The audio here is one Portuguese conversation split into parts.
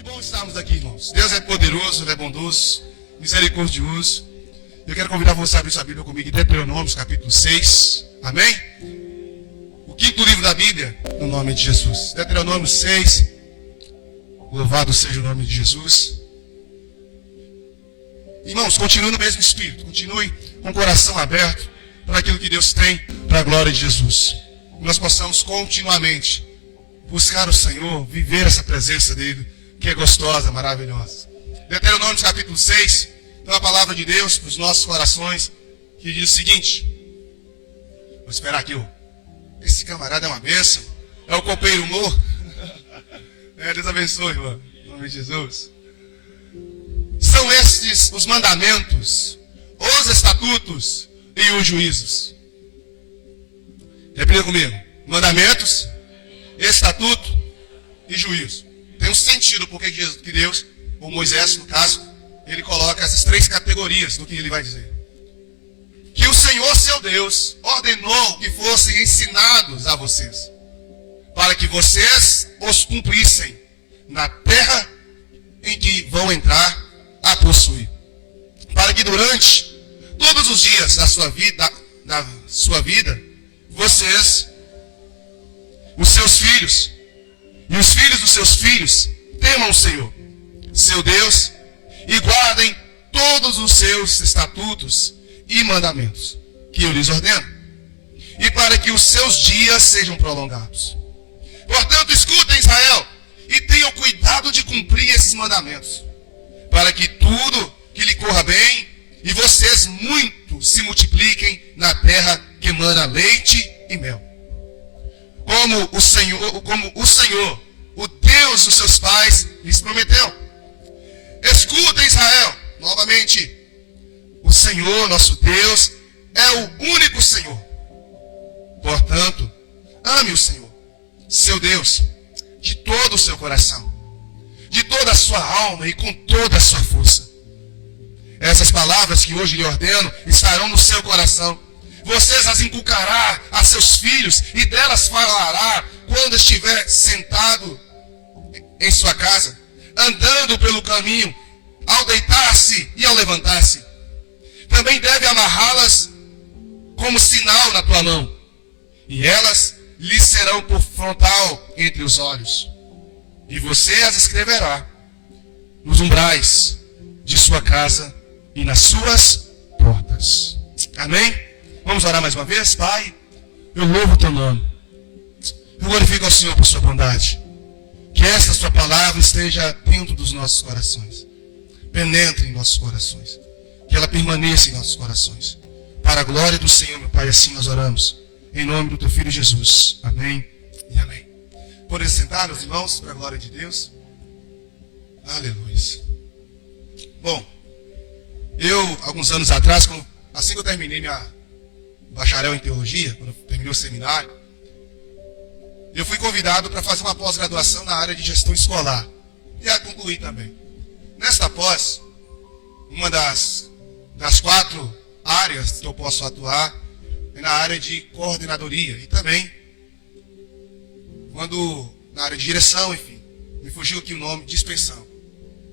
Que bom estarmos aqui, irmãos. Deus é poderoso, Ele é bondoso, misericordioso. Eu quero convidar você a abrir sua Bíblia comigo em Deuteronômio, capítulo 6. Amém? O quinto livro da Bíblia, no nome de Jesus. Deuteronômio 6. Louvado seja o nome de Jesus. Irmãos, continue no mesmo espírito. Continue com o coração aberto para aquilo que Deus tem para a glória de Jesus. Que nós possamos continuamente buscar o Senhor, viver essa presença dEle, que é gostosa, maravilhosa. Deuteronômio capítulo 6, então a palavra de Deus para os nossos corações, que diz o seguinte. Vou esperar aqui, esse camarada é uma bênção, é o copeiro humor. Deus abençoe, irmão, em nome de Jesus. São estes os mandamentos, os estatutos e os juízos. Repita comigo. Mandamentos, estatuto e juízo. Tem um sentido porque que Deus, ou Moisés, no caso, ele coloca essas três categorias do que ele vai dizer. Que o Senhor, seu Deus, ordenou que fossem ensinados a vocês, para que vocês os cumprissem na terra em que vão entrar a possuir. Para que durante todos os dias da sua vida, vocês, os seus filhos e os filhos dos seus filhos temam o Senhor, seu Deus, e guardem todos os seus estatutos e mandamentos que eu lhes ordeno, e para que os seus dias sejam prolongados. Portanto, escutem, Israel, e tenham cuidado de cumprir esses mandamentos, para que tudo que lhe corra bem e vocês muito se multipliquem na terra que mana leite e mel. Como o Senhor, o Deus dos seus pais, lhes prometeu. Escuta, Israel, novamente, o Senhor, nosso Deus, é o único Senhor. Portanto, ame o Senhor, seu Deus, de todo o seu coração, de toda a sua alma e com toda a sua força. Essas palavras que hoje lhe ordeno estarão no seu coração. Vocês as inculcará a seus filhos e delas falará quando estiver sentado em sua casa, andando pelo caminho, ao deitar-se e ao levantar-se. Também deve amarrá-las como sinal na tua mão, e elas lhe serão por frontal entre os olhos. E você as escreverá nos umbrais de sua casa e nas suas portas. Amém? Vamos orar mais uma vez? Pai, eu louvo o teu nome. Eu glorifico ao Senhor por sua bondade. Que esta sua palavra esteja dentro dos nossos corações. Penetre em nossos corações. Que ela permaneça em nossos corações. Para a glória do Senhor, meu Pai, assim nós oramos. Em nome do teu Filho Jesus. Amém e amém. Podem sentar, meus irmãos, para a glória de Deus. Aleluia. Bom, eu, alguns anos atrás, assim que eu terminei minha bacharel em teologia, quando eu terminei o seminário, eu fui convidado para fazer uma pós-graduação na área de gestão escolar. E a concluir também. Nesta pós, uma das 4 áreas que eu posso atuar é na área de coordenadoria. E também, na área de direção, enfim, me fugiu aqui o nome de inspeção.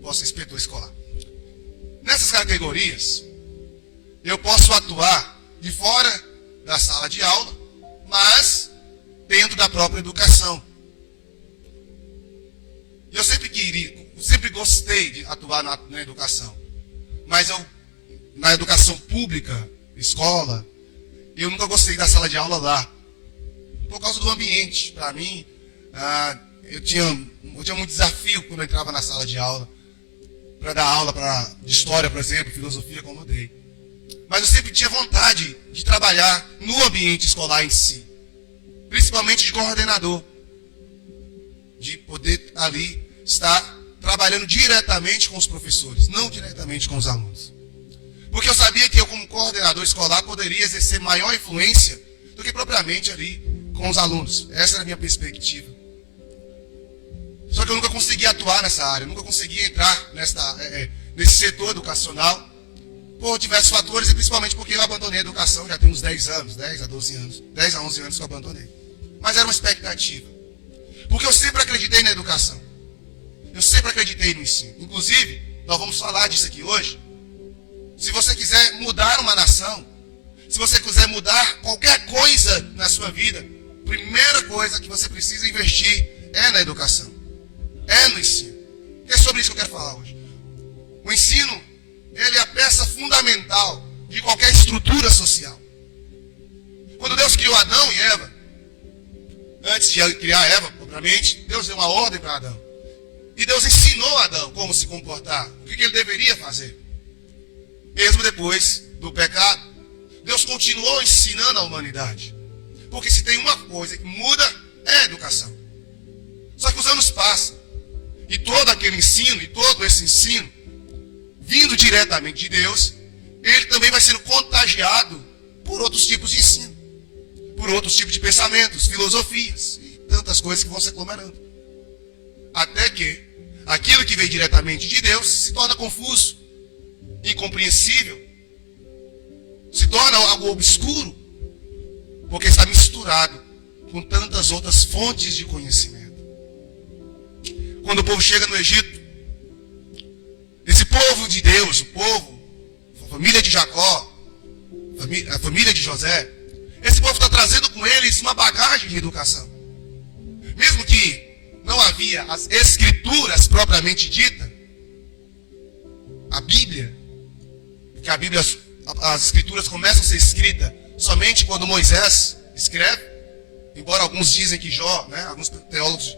Posso ser inspetor escolar. Nessas categorias, eu posso atuar de fora da sala de aula, mas dentro da própria educação. Eu sempre gostei de atuar na educação, mas na educação pública, escola, eu nunca gostei da sala de aula lá, por causa do ambiente. Para mim, eu tinha muito desafio quando eu entrava na sala de aula, para dar aula de história, por exemplo, filosofia, como eu dei. Mas eu sempre tinha vontade de trabalhar no ambiente escolar em si, principalmente de coordenador, de poder ali estar trabalhando diretamente com os professores, não diretamente com os alunos. Porque eu sabia que eu, como coordenador escolar, poderia exercer maior influência do que propriamente ali com os alunos. Essa era a minha perspectiva. Só que eu nunca consegui atuar nessa área, eu nunca consegui entrar nesse setor educacional, por diversos fatores, e principalmente porque eu abandonei a educação já tem uns 10 anos, 10 a 12 anos, 10 a 11 anos que eu abandonei. Mas era uma expectativa. Porque eu sempre acreditei na educação. Eu sempre acreditei no ensino. Inclusive, nós vamos falar disso aqui hoje. Se você quiser mudar uma nação, se você quiser mudar qualquer coisa na sua vida, a primeira coisa que você precisa investir é na educação. É no ensino. É sobre isso que eu quero falar hoje. O ensino, ele é a peça fundamental de qualquer estrutura social. Quando Deus criou Adão e Eva, antes de criar Eva, propriamente, Deus deu uma ordem para Adão. E Deus ensinou a Adão como se comportar, o que ele deveria fazer. Mesmo depois do pecado, Deus continuou ensinando a humanidade. Porque se tem uma coisa que muda, é a educação. Só que os anos passam. E todo aquele ensino, e todo esse ensino, vindo diretamente de Deus, ele também vai sendo contagiado por outros tipos de ensino. Por outros tipos de pensamentos, filosofias e tantas coisas que vão se aglomerando. Até que aquilo que veio diretamente de Deus se torna confuso, incompreensível, se torna algo obscuro, porque está misturado com tantas outras fontes de conhecimento. Quando o povo chega no Egito, esse povo de Deus, o povo, a família de Jacó, a família de José, esse povo está trazendo com eles uma bagagem de educação. Mesmo que não havia as escrituras propriamente ditas, a Bíblia, porque a Bíblia, as escrituras começam a ser escritas somente quando Moisés escreve, embora alguns dizem que Jó, alguns teólogos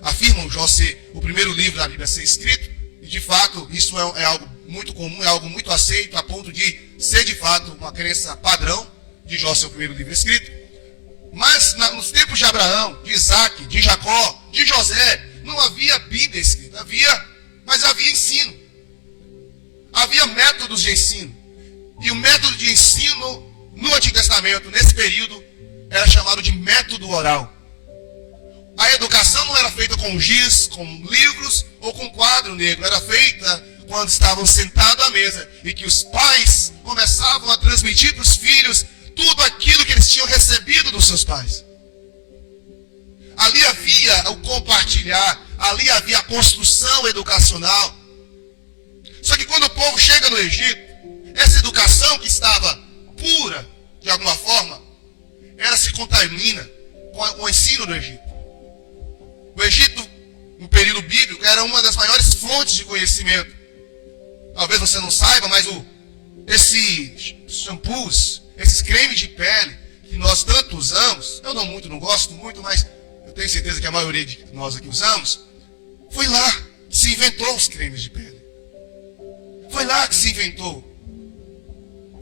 afirmam Jó ser o primeiro livro da Bíblia a ser escrito, e de fato isso é algo muito comum, é algo muito aceito, a ponto de ser de fato uma crença padrão de Jó ser o primeiro livro escrito. Mas nos tempos de Abraão, de Isaac, de Jacó, de José, não havia Bíblia escrita, mas havia ensino. Havia métodos de ensino. E o método de ensino no Antigo Testamento, nesse período, era chamado de método oral. A educação não era feita com giz, com livros ou com quadro negro. Era feita quando estavam sentados à mesa e que os pais começavam a transmitir para os filhos tudo aquilo que eles tinham recebido dos seus pais. Ali havia o compartilhar, ali havia a construção educacional. Só que quando o povo chega no Egito, essa educação que estava pura, de alguma forma, ela se contamina com o ensino do Egito. O Egito, no período bíblico, era uma das maiores fontes de conhecimento. Talvez você não saiba, mas esses shampoos, esses cremes de pele que nós tanto usamos, eu não gosto muito, mas eu tenho certeza que a maioria de nós aqui usamos, foi lá que se inventou os cremes de pele. Foi lá que se inventou.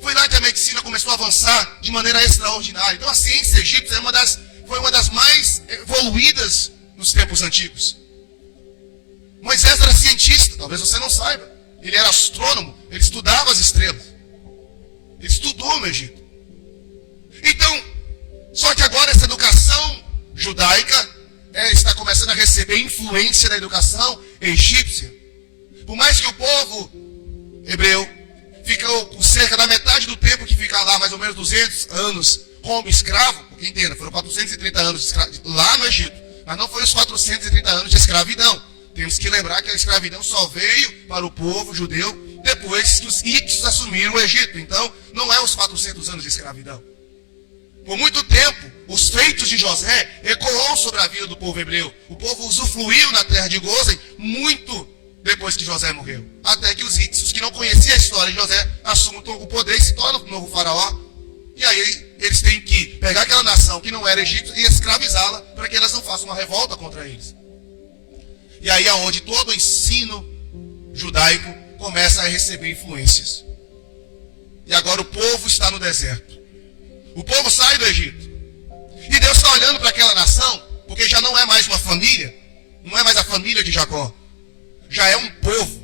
Foi lá que a medicina começou a avançar de maneira extraordinária. Então a ciência egípcia foi uma das mais evoluídas nos tempos antigos. Moisés era cientista, talvez você não saiba. Ele era astrônomo, ele estudava as estrelas. Ele estudou no Egito. Então, só que agora essa educação judaica está começando a receber influência da educação egípcia. Por mais que o povo hebreu ficou por cerca da metade do tempo que fica lá, mais ou menos 200 anos como escravo, porque entenda, foram 430 anos lá no Egito, mas não foram os 430 anos de escravidão. Temos que lembrar que a escravidão só veio para o povo judeu depois que os íxodos assumiram o Egito. Então, não é os 400 anos de escravidão. Por muito tempo, os feitos de José ecoou sobre a vida do povo hebreu. O povo usufruiu na terra de Gozem muito depois que José morreu. Até que os íxodos, que não conheciam a história de José, assumem o poder e se tornam o novo faraó. E aí, eles têm que pegar aquela nação que não era egípcia e escravizá-la para que elas não façam uma revolta contra eles. E aí é onde todo o ensino judaico começa a receber influências. E agora o povo está no deserto. O povo sai do Egito. E Deus está olhando para aquela nação, porque já não é mais uma família, não é mais a família de Jacó. Já é um povo.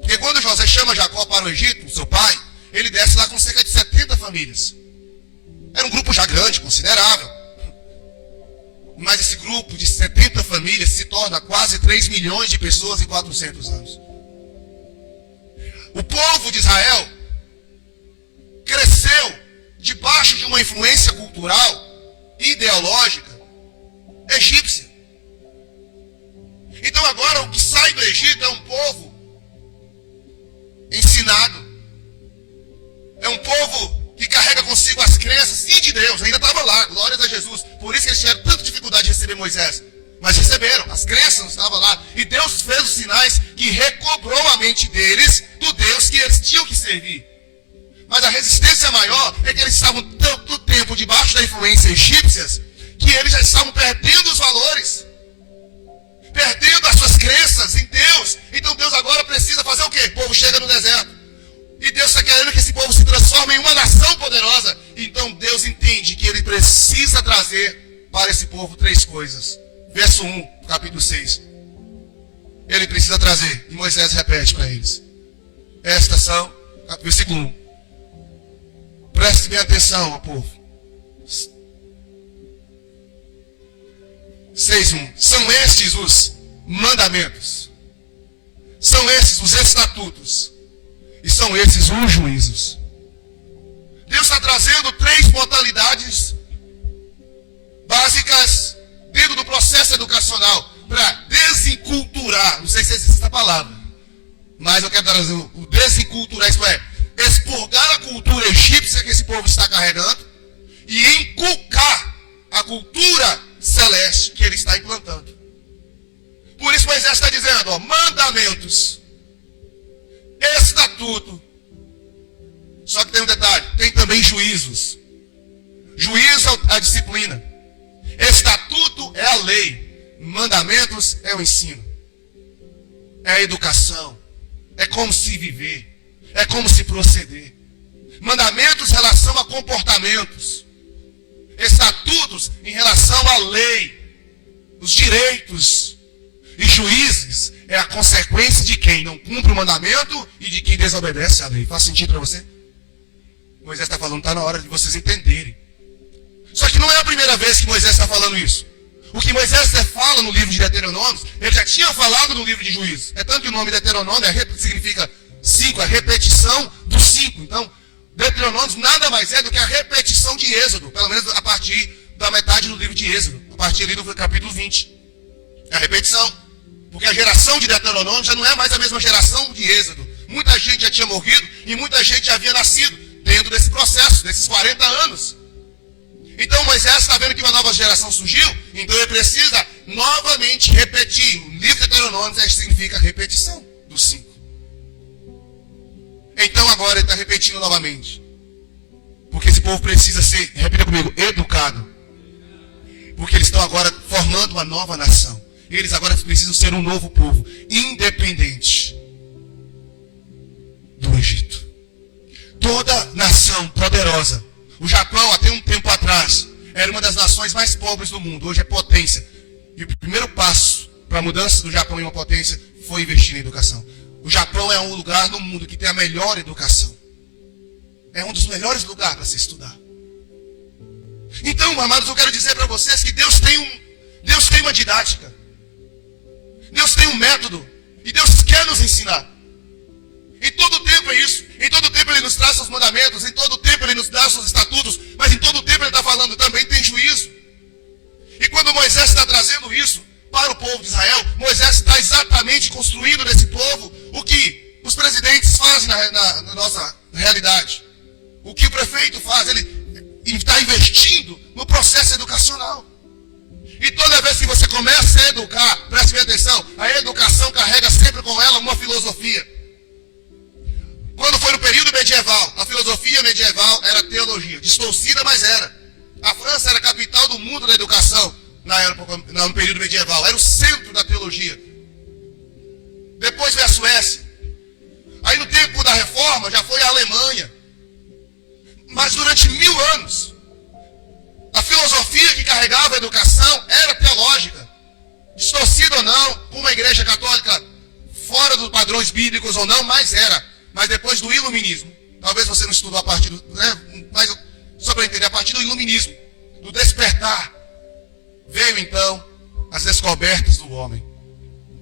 Porque quando José chama Jacó para o Egito, seu pai, ele desce lá com cerca de 70 famílias. Era um grupo já grande, considerável. Mas esse grupo de 70 famílias se torna quase 3 milhões de pessoas em 400 anos. O povo de Israel cresceu debaixo de uma influência cultural e ideológica egípcia. Então agora o que do Egito é um povo ensinado. É um povo que carrega consigo as crenças, sim, de Deus. Ainda estava lá, glórias a Jesus. Por isso que eles tiveram tanta dificuldade de receber Moisés. Mas receberam, as crenças estavam lá. E Deus fez os sinais que recobrou a mente deles do Deus que eles tinham que servir. Mas a resistência maior é que eles estavam tanto tempo debaixo da influência egípcia que eles já estavam perdendo os valores. Perdendo as suas crenças em Deus. Então Deus agora precisa fazer o quê? O povo chega no deserto. E Deus está querendo que esse povo se transforme em uma nação poderosa. Então Deus entende que Ele precisa trazer para esse povo 3 coisas. Verso 1, capítulo 6. Ele precisa trazer. E Moisés repete para eles. Estas são, versículo 1. Preste bem atenção, ó povo. 6:1. São estes os mandamentos. São esses os estatutos. E são esses os juízos. Deus está trazendo 3 modalidades básicas dentro do processo educacional para desenculturar. Não sei se existe essa palavra, mas eu quero trazer o desenculturar, isto é, expurgar a cultura egípcia que esse povo está carregando e inculcar a cultura celeste que ele está implantando. Por isso Moisés está dizendo, ó, mandamentos, estatuto. Só que tem um detalhe, tem também juízos. Juízo é a disciplina. Estatuto é a lei. Mandamentos é o ensino. É a educação. É como se viver. É como se proceder. Mandamentos em relação a comportamentos. Estatutos em relação à lei. Os direitos. E juízes é a consequência de quem não cumpre o mandamento e de quem desobedece à lei. Faz sentido para você? Moisés está falando, está na hora de vocês entenderem. Só que não é a primeira vez que Moisés está falando isso. O que Moisés fala no livro de Deuteronômio, ele já tinha falado no livro de Juízes. É tanto que o nome Deuteronômio significa 5, a repetição dos 5. Então, Deuteronômio nada mais é do que a repetição de Êxodo, pelo menos a partir da metade do livro de Êxodo, a partir ali do capítulo 20. É a repetição. Porque a geração de Deuteronômio já não é mais a mesma geração de Êxodo. Muita gente já tinha morrido e muita gente já havia nascido dentro desse processo, desses 40 anos. Então Moisés está vendo que uma nova geração surgiu, então ele precisa novamente repetir. O livro de Deuteronômio significa repetição dos 5. Então agora ele está repetindo novamente. Porque esse povo precisa ser, repita comigo, educado. Porque eles estão agora formando uma nova nação. Eles agora precisam ser um novo povo, independente do Egito. Toda nação poderosa. O Japão, até um tempo atrás, era uma das nações mais pobres do mundo. Hoje é potência. E o primeiro passo para a mudança do Japão em uma potência foi investir em educação. O Japão é um lugar no mundo que tem a melhor educação. É um dos melhores lugares para se estudar. Então, amados, eu quero dizer para vocês que Deus tem uma didática. Deus tem um método. E Deus quer nos ensinar. Em todo tempo é isso. Em todo tempo Ele nos traz seus mandamentos. Em todo tempo Ele nos dá seus estatutos. Mas em todo tempo Ele está falando também tem juízo. E quando Moisés está trazendo isso para o povo de Israel, Moisés está exatamente construindo nesse povo o que os presidentes fazem na nossa realidade. O que o prefeito faz, ele está investindo no processo educacional. E toda vez que você começa a educar, preste bem atenção, a educação carrega sempre com ela uma filosofia. Quando foi no período medieval, a filosofia medieval era teologia, distorcida, mas era. A França era a capital do mundo da educação no período medieval, era o centro da teologia. Depois veio a Suécia. Aí no tempo da reforma já foi a Alemanha. Mas durante 1000 anos, a filosofia que carregava a educação era teológica. Distorcida ou não, com uma igreja católica fora dos padrões bíblicos ou não, mas era. Mas depois do iluminismo, talvez você não estudou a partir do... mas só para entender, a partir do iluminismo, do despertar, veio então as descobertas do homem.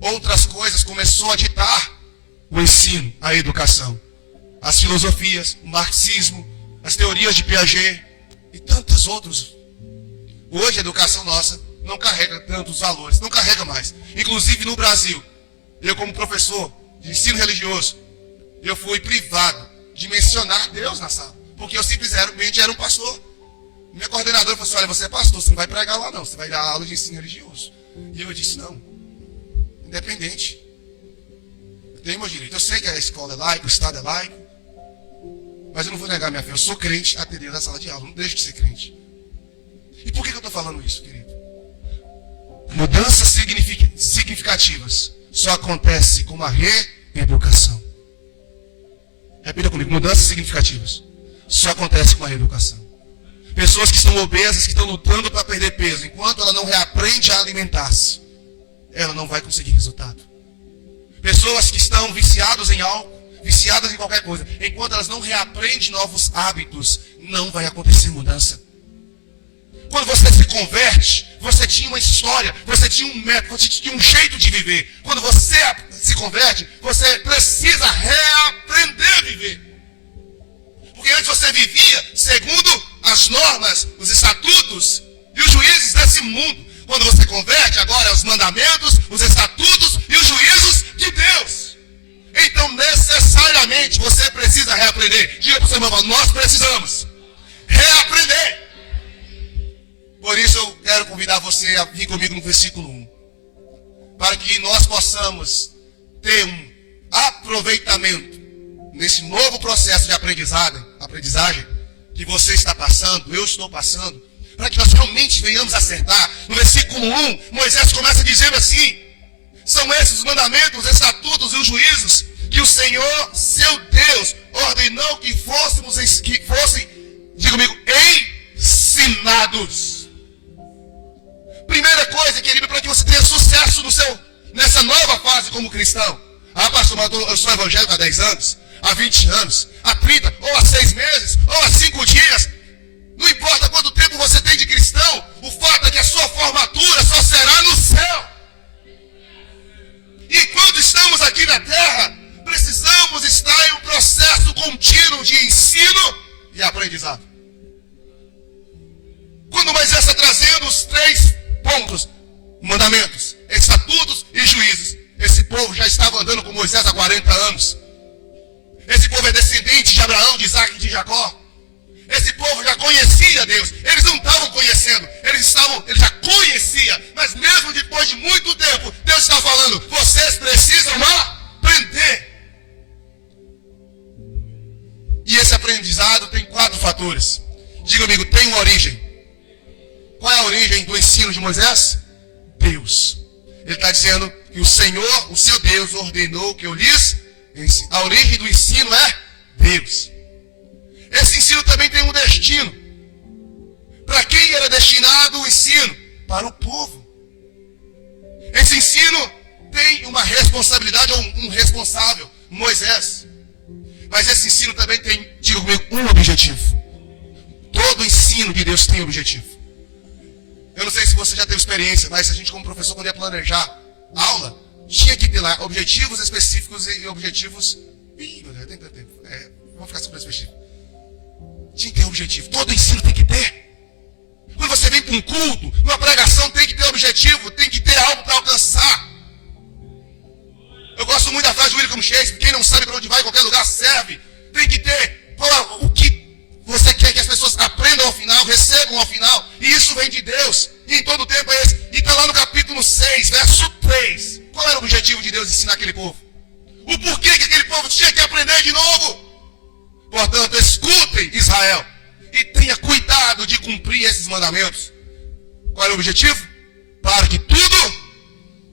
Outras coisas começou a ditar o ensino, a educação. As filosofias, o marxismo, as teorias de Piaget e tantos outros. Hoje a educação nossa não carrega tantos valores, não carrega mais. Inclusive no Brasil, Eu, como professor de ensino religioso, eu fui privado de mencionar Deus na sala. Porque eu simplesmente era um pastor. Minha coordenadora falou assim, olha, você é pastor, você não vai pregar lá não, você vai dar aula de ensino religioso. E eu disse, não, independente. Eu tenho meu direito. Eu sei que a escola é laica, o Estado é laico, mas eu não vou negar minha fé. Eu sou crente até dentro da sala de aula, não deixo de ser crente. E por que eu estou falando isso, querido? Mudanças significativas só acontece com uma reeducação. Repita comigo, mudanças significativas só acontece com uma reeducação. Pessoas que estão obesas, que estão lutando para perder peso, enquanto ela não reaprende a alimentar-se, ela não vai conseguir resultado. Pessoas que estão viciadas em álcool, viciadas em qualquer coisa, enquanto elas não reaprendem novos hábitos, não vai acontecer mudança. Quando você se converte, você tinha uma história, você tinha um método, você tinha um jeito de viver. Quando você se converte, você precisa reaprender a viver. Porque antes você vivia segundo as normas, os estatutos e os juízes desse mundo. Quando você converte, agora os mandamentos, os estatutos e os juízos de Deus. Então, necessariamente, você precisa reaprender. Diga para o seu irmão, nós precisamos reaprender. Por isso eu quero convidar você a vir comigo no versículo 1. Para que nós possamos ter um aproveitamento nesse novo processo de aprendizagem que você está passando, eu estou passando, para que nós realmente venhamos acertar. No versículo 1, Moisés começa dizendo assim: são esses os mandamentos, os estatutos e os juízos que o Senhor, seu Deus, ordenou que fossem, diga comigo, ensinados. Primeira coisa, querido, para que você tenha sucesso nessa nova fase como cristão. Ah, pastor, mas eu sou evangélico há 10 anos, há 20 anos, há 30, ou há 6 meses, ou há 5 dias. Não importa quanto tempo você tem de cristão, o fato é que a sua formatura só será no céu. E enquanto estamos aqui na terra, precisamos estar em um processo contínuo de ensino e aprendizado. Quando Moisés está trazendo os 3 pontos, mandamentos, estatutos e juízes, esse povo já estava andando com Moisés há 40 anos. Esse povo é descendente de Abraão, de Isaac e de Jacó. Esse povo já conhecia Deus. Eles não estavam conhecendo, eles já conheciam. Mas mesmo depois de muito tempo, Deus está falando, vocês precisam aprender. E esse aprendizado tem 4 fatores. Diga comigo, tem uma origem. Qual é a origem do ensino de Moisés? Deus. Ele está dizendo que o Senhor, o seu Deus, ordenou que eu lhes ensine. A origem do ensino é Deus. Esse ensino também tem um destino. Para quem era destinado o ensino? Para o povo. Esse ensino tem uma responsabilidade ou um responsável, Moisés. Mas esse ensino também tem, diga comigo, um objetivo. Todo ensino de Deus tem objetivo. Eu não sei se você já teve experiência, mas a gente como professor, quando ia planejar aula, tinha que ter lá objetivos específicos e objetivos... Ih, meu Deus, tem tempo. Vamos ficar super específico. Tinha que ter objetivo. Todo ensino tem que ter. Quando você vem para um culto, numa pregação, tem que ter objetivo, tem que ter algo para alcançar. Eu gosto muito da frase de William Shakespeare: quem não sabe para onde vai, em qualquer lugar serve. Tem que ter o que você quer que as pessoas aprendam ao final, recebam ao final. E isso vem de Deus. E em todo tempo é esse. E está lá no capítulo 6, verso 3. Qual era o objetivo de Deus ensinar aquele povo? O porquê que aquele povo tinha que aprender de novo? Portanto, escutem, Israel, e tenha cuidado de cumprir esses mandamentos. Qual era o objetivo? Para que tudo,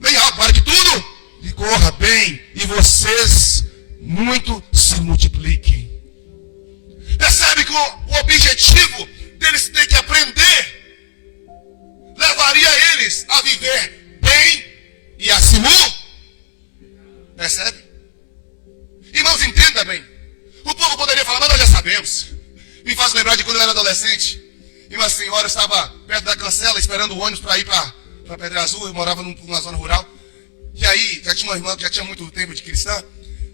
bem alto, para que tudo lhe corra bem e vocês muito se multipliquem. Percebe que o objetivo deles ter que aprender levaria eles a viver bem e acima. Percebe? Irmãos, entenda bem. O povo poderia falar, mas nós já sabemos. Me faz lembrar de quando eu era adolescente. E uma senhora estava perto da cancela, esperando o ônibus para ir para Pedra Azul. Eu morava numa zona rural. E aí, já tinha uma irmã que já tinha muito tempo de cristã.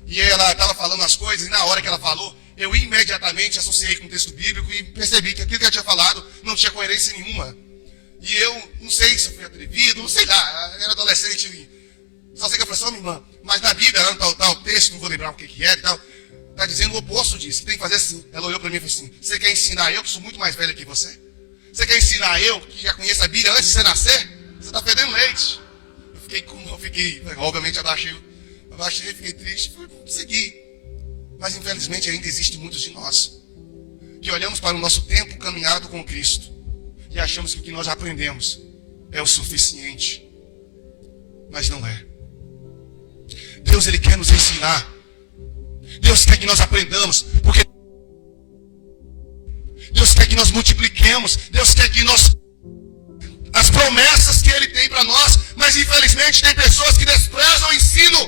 E ela estava falando as coisas, e na hora que ela falou, eu imediatamente associei com o texto bíblico e percebi que aquilo que ela tinha falado não tinha coerência nenhuma. E eu não sei se eu fui atrevido, não sei lá, eu era adolescente. Só sei que eu falei assim, minha irmã, mas na Bíblia, lá no tal texto, não vou lembrar o que era e tal, está dizendo o oposto disso, que tem que fazer assim. Ela olhou para mim e falou assim, você quer ensinar eu, que sou muito mais velha que você? Você quer ensinar eu, que já conheço a Bíblia antes de você nascer? Você está fedendo leite. Obviamente abaixei, fiquei triste, fui seguir. Mas infelizmente ainda existem muitos de nós que olhamos para o nosso tempo caminhado com Cristo e achamos que o que nós aprendemos é o suficiente. Mas não é. Deus, Ele quer nos ensinar. Deus quer que nós aprendamos, porque Deus quer que nós multipliquemos. Deus quer que nós... as promessas que Ele tem para nós, mas infelizmente tem pessoas que desprezam o ensino.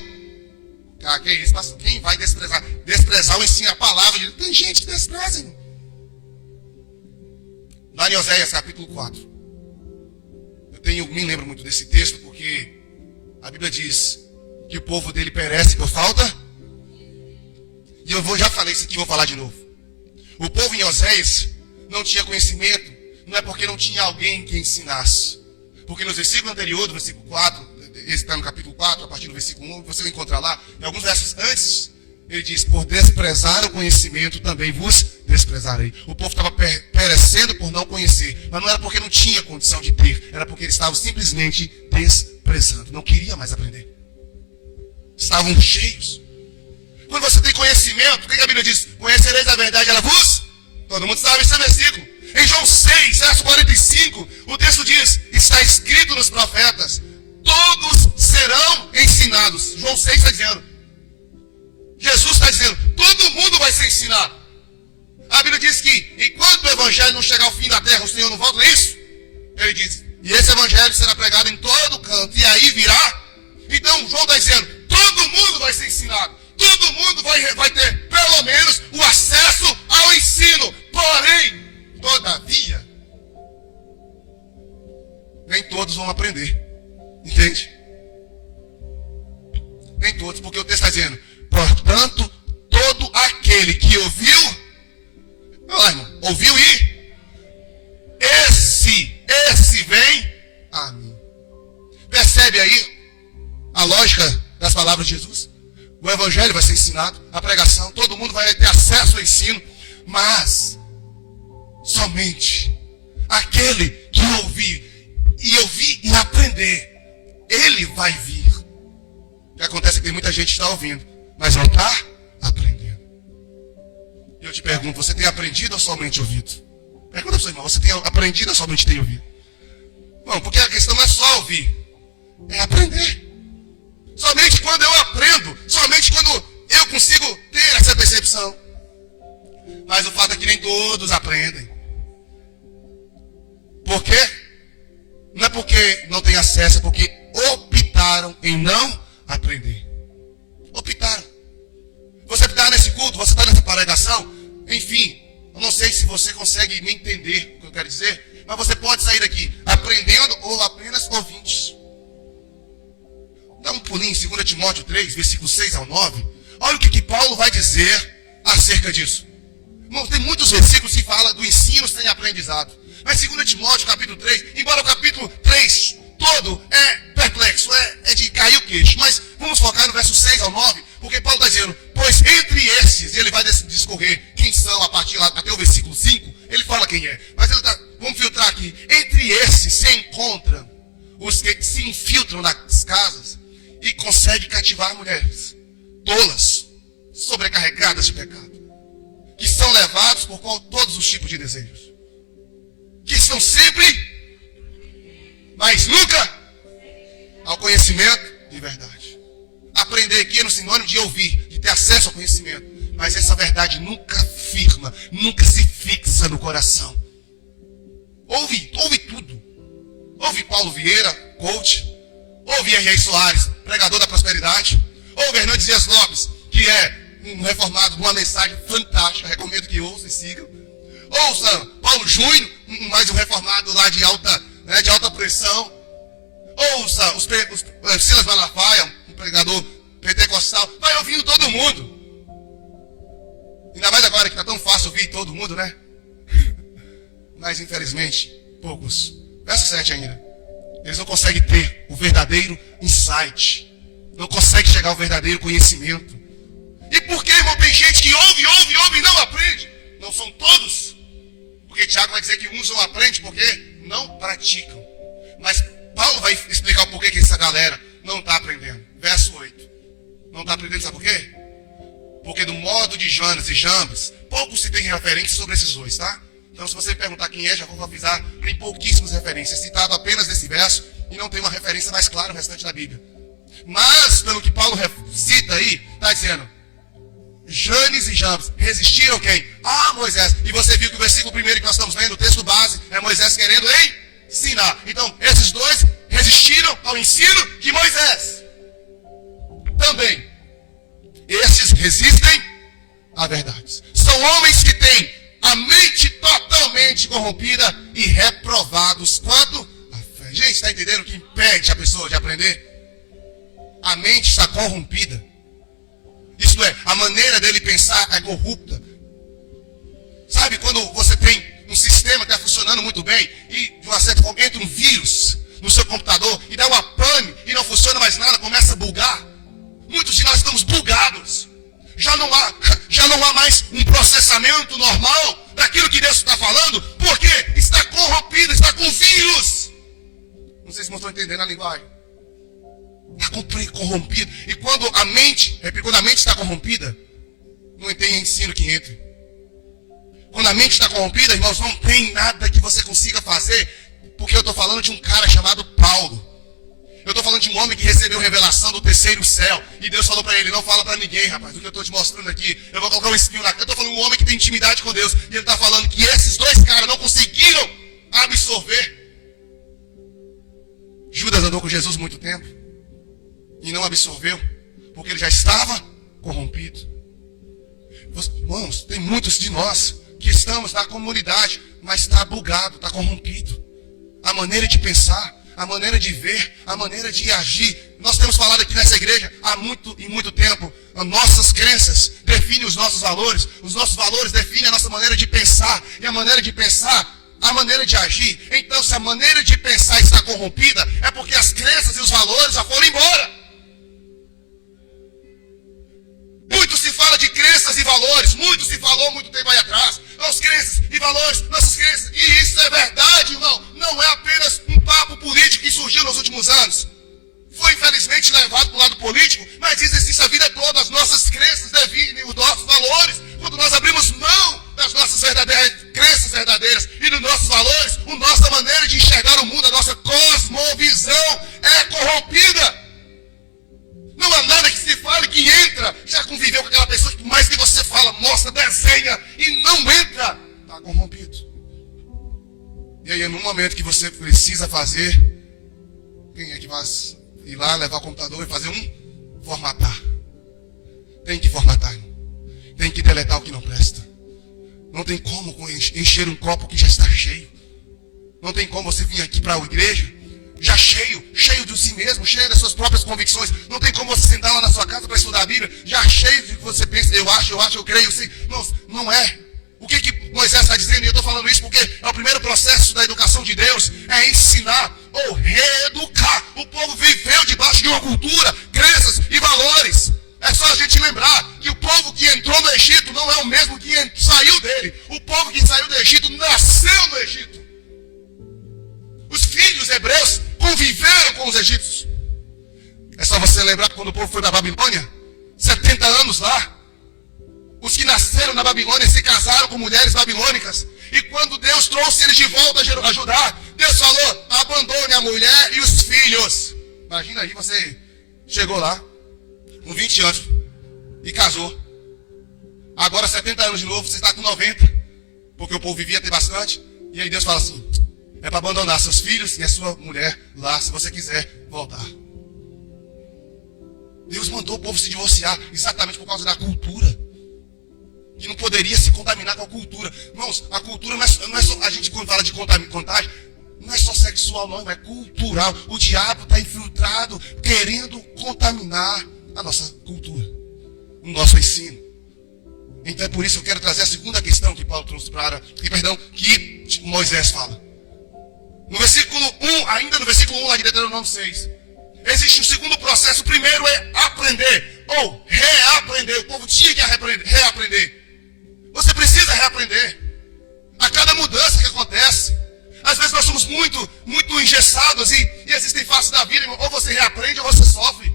Cara, que isso, pastor? Quem vai desprezar? Desprezar o ensino, a palavra de Deus. Tem gente que despreza, irmão. Lá em Oséias, capítulo 4. Me lembro muito desse texto, porque a Bíblia diz que o povo dele perece por falta. E já falei isso aqui, vou falar de novo. O povo em Oséias não tinha conhecimento, não é porque não tinha alguém que ensinasse. Porque nos versículos anteriores, do versículo 4, esse está no capítulo 4, a partir do versículo 1, você vai encontrar lá, em alguns versos antes, ele diz, por desprezar o conhecimento também vos desprezarei. O povo estava perecendo por não conhecer, mas não era porque não tinha condição de ter, era porque eles estavam simplesmente desprezando, não queria mais aprender. Estavam cheios. Quando você tem conhecimento, o que a Bíblia diz? Conhecereis a verdade, ela vos... Todo mundo sabe esse versículo. Em João 6, verso 45, o texto diz, está escrito nos profetas, todos serão ensinados. João 6 está dizendo, Jesus está dizendo, todo mundo vai ser ensinado. A Bíblia diz que, enquanto o evangelho não chegar ao fim da terra, o Senhor não volta, não é isso? Ele diz, e esse evangelho será pregado em todo canto, e aí virá. Então, João está dizendo, todo mundo vai ser ensinado. Todo mundo vai ter, pelo menos, o acesso ao ensino. Porém, todavia, nem todos vão aprender. Entende? Nem todos, porque o texto está dizendo, portanto, todo aquele que ouviu, olha lá, irmão, ouviu e esse vem a mim. Percebe aí a lógica das palavras de Jesus? O evangelho vai ser ensinado, a pregação, todo mundo vai ter acesso ao ensino, mas somente aquele que ouvir e aprender, ele vai vir. O que acontece é que tem muita gente que está ouvindo, mas não está aprendendo. E eu te pergunto, você tem aprendido ou somente ouvido? Pergunta para o seu irmão, você tem aprendido ou somente tem ouvido? Bom, porque a questão não é só ouvir, é aprender. Somente quando eu aprendo, somente quando eu consigo ter essa percepção. Mas o fato é que nem todos aprendem. Por quê? Não é porque não tem acesso, é porque optaram em não aprender. Optaram. Você está nesse culto, você está nessa pregação, enfim, eu não sei se você consegue me entender o que eu quero dizer, mas você pode sair daqui aprendendo ou apenas ouvintes. Dá um pulinho em 2 Timóteo 3, versículos 6 ao 9. Olha o que Paulo vai dizer acerca disso. Irmão, tem muitos versículos que falam do ensino sem aprendizado. Mas 2 Timóteo capítulo 3, embora o capítulo 3 todo é perplexo, é de cair o queixo. Mas vamos focar no verso 6 ao 9, porque Paulo está dizendo, pois entre esses, ele vai discorrer quem são a partir lá até o versículo 5, ele fala quem é. Mas ele tá, vamos filtrar aqui, entre esses se encontram os que se infiltram nas casas e conseguem cativar mulheres tolas, sobrecarregadas de pecado, que são levados por todos os tipos de desejos, que estão sempre, mas nunca, ao conhecimento de verdade. Aprender aqui é no sinônimo de ouvir, de ter acesso ao conhecimento, mas essa verdade nunca firma, nunca se fixa no coração. Ouve tudo. Ouve Paulo Vieira, coach. Ouve R.R. Soares, pregador da prosperidade. Ouve Hernandes Dias Lopes, que é um reformado, uma mensagem fantástica, recomendo que ouça e siga. Ouça Paulo Júnior, mais um reformado lá de alta pressão. Ouça os Silas Malafaia, um pregador pentecostal. Vai ouvindo todo mundo. Ainda mais agora que está tão fácil ouvir todo mundo, né? Mas infelizmente, poucos. Verso 7 ainda. Eles não conseguem ter o verdadeiro insight Não consegue chegar ao verdadeiro conhecimento. E por que, irmão, tem gente que ouve e não aprende? Não são todos. Porque Tiago vai dizer que uns não aprendem porque não praticam. Mas Paulo vai explicar o porquê que essa galera não está aprendendo. Verso 8. Não está aprendendo, sabe por quê? Porque do modo de Jonas e Jambres, pouco se tem referência sobre esses dois, tá? Então, se você me perguntar quem é, já vou avisar, tem pouquíssimas referências, citado apenas nesse verso, e não tem uma referência mais clara no restante da Bíblia. Mas, pelo que Paulo cita aí, está dizendo, Janes e Jambres resistiram quem? Ah, Moisés. E você viu que o versículo primeiro que nós estamos lendo, o texto base, é Moisés querendo ensinar. Então, esses dois resistiram ao ensino de Moisés. Também, esses resistem à verdade. São homens que têm a mente totalmente corrompida e reprovados quanto à fé. Gente, está entendendo o que impede a pessoa de aprender? A mente está corrompida. Isto é, a maneira dele pensar é corrupta. Sabe quando você tem um sistema que está funcionando muito bem e de uma certa forma entra um vírus no seu computador e dá uma pane e não funciona mais nada, começa a bugar? Muitos de nós estamos bugados. Já não há mais um processamento normal daquilo que Deus está falando, porque está corrompido, está com vírus. Não sei se vocês estão entendendo a linguagem. Está corrompido. E quando a mente está corrompida, não tem ensino que entre. Quando a mente está corrompida, irmãos, não tem nada que você consiga fazer. Porque eu estou falando de um cara chamado Paulo. Eu estou falando de um homem que recebeu revelação do terceiro céu. E Deus falou para ele, não fala para ninguém, rapaz. O que eu estou te mostrando aqui, eu vou colocar um espinho na cara. Eu estou falando de um homem que tem intimidade com Deus. E ele está falando que esses dois caras não conseguiram absorver. Judas andou com Jesus muito tempo. E não absorveu. Porque ele já estava corrompido. Irmãos, tem muitos de nós que estamos na comunidade, mas está bugado, está corrompido. A maneira de pensar, a maneira de ver, a maneira de agir. Nós temos falado aqui nessa igreja há muito tempo. As nossas crenças definem os nossos valores. Os nossos valores definem a nossa maneira de pensar. E a maneira de pensar, a maneira de agir. Então, se a maneira de pensar está corrompida, é porque as crenças e os valores já foram embora. Muito se fala de crenças e valores. Muito se falou muito tempo aí atrás. As crenças e valores, nossas crenças. E isso é verdade, irmão. Não é apenas um papo político que surgiu nos últimos anos. Foi infelizmente levado para o lado político, mas existe isso a vida toda. As nossas crenças definem os nossos valores. Quando nós abrimos mão das nossas crenças verdadeiras e dos nossos valores, a nossa maneira de enxergar o mundo, a nossa cosmovisão é corrompida. Não há nada que se fale que entra. Já conviveu com aquela pessoa que por mais que você fala, mostra, desenha e não entra, está corrompido. E aí, no momento que você precisa fazer, quem é que vai ir lá, levar o computador e fazer formatar? Tem que formatar, irmão. Tem que deletar o que não presta. Não tem como encher um copo que já está cheio. Não tem como você vir aqui para a igreja já cheio de si mesmo, cheio das suas próprias convicções. Não tem como você sentar lá na sua casa para estudar a Bíblia, já cheio de que você pensa, eu acho, eu creio, sim. Não é. O que Moisés está dizendo, e eu estou falando isso porque é o primeiro processo da educação de Deus, é ensinar ou reeducar. O povo viveu debaixo de uma cultura, crenças e valores. É só a gente lembrar que o povo que entrou no Egito não é o mesmo que saiu dele. O povo que saiu do Egito nasceu no Egito. Os filhos hebreus conviveram com os egípcios. É só você lembrar quando o povo foi para a Babilônia, 70 anos lá. Os que nasceram na Babilônia se casaram com mulheres babilônicas. E quando Deus trouxe eles de volta a Judá, Deus falou, abandone a mulher e os filhos. Imagina aí, você chegou lá, com 20 anos, e casou. Agora 70 anos de novo, você está com 90. Porque o povo vivia ter bastante. E aí Deus fala assim, é para abandonar seus filhos e a sua mulher lá, se você quiser voltar. Deus mandou o povo se divorciar exatamente por causa da cultura. Que não poderia se contaminar com a cultura. Irmãos, a cultura não é só, a gente quando fala de contágio, não é só sexual não, é cultural. O diabo está infiltrado, querendo contaminar a nossa cultura, o nosso ensino. Então é por isso que eu quero trazer a segunda questão que Paulo trouxe que Moisés fala. No versículo 1, ainda no versículo 1 lá de Deuteronômio 6. existe um segundo processo. O primeiro é aprender ou reaprender. O povo tinha que reaprender. Você precisa reaprender. A cada mudança que acontece, às vezes nós somos muito engessados e existem fases da vida, ou você reaprende ou você sofre.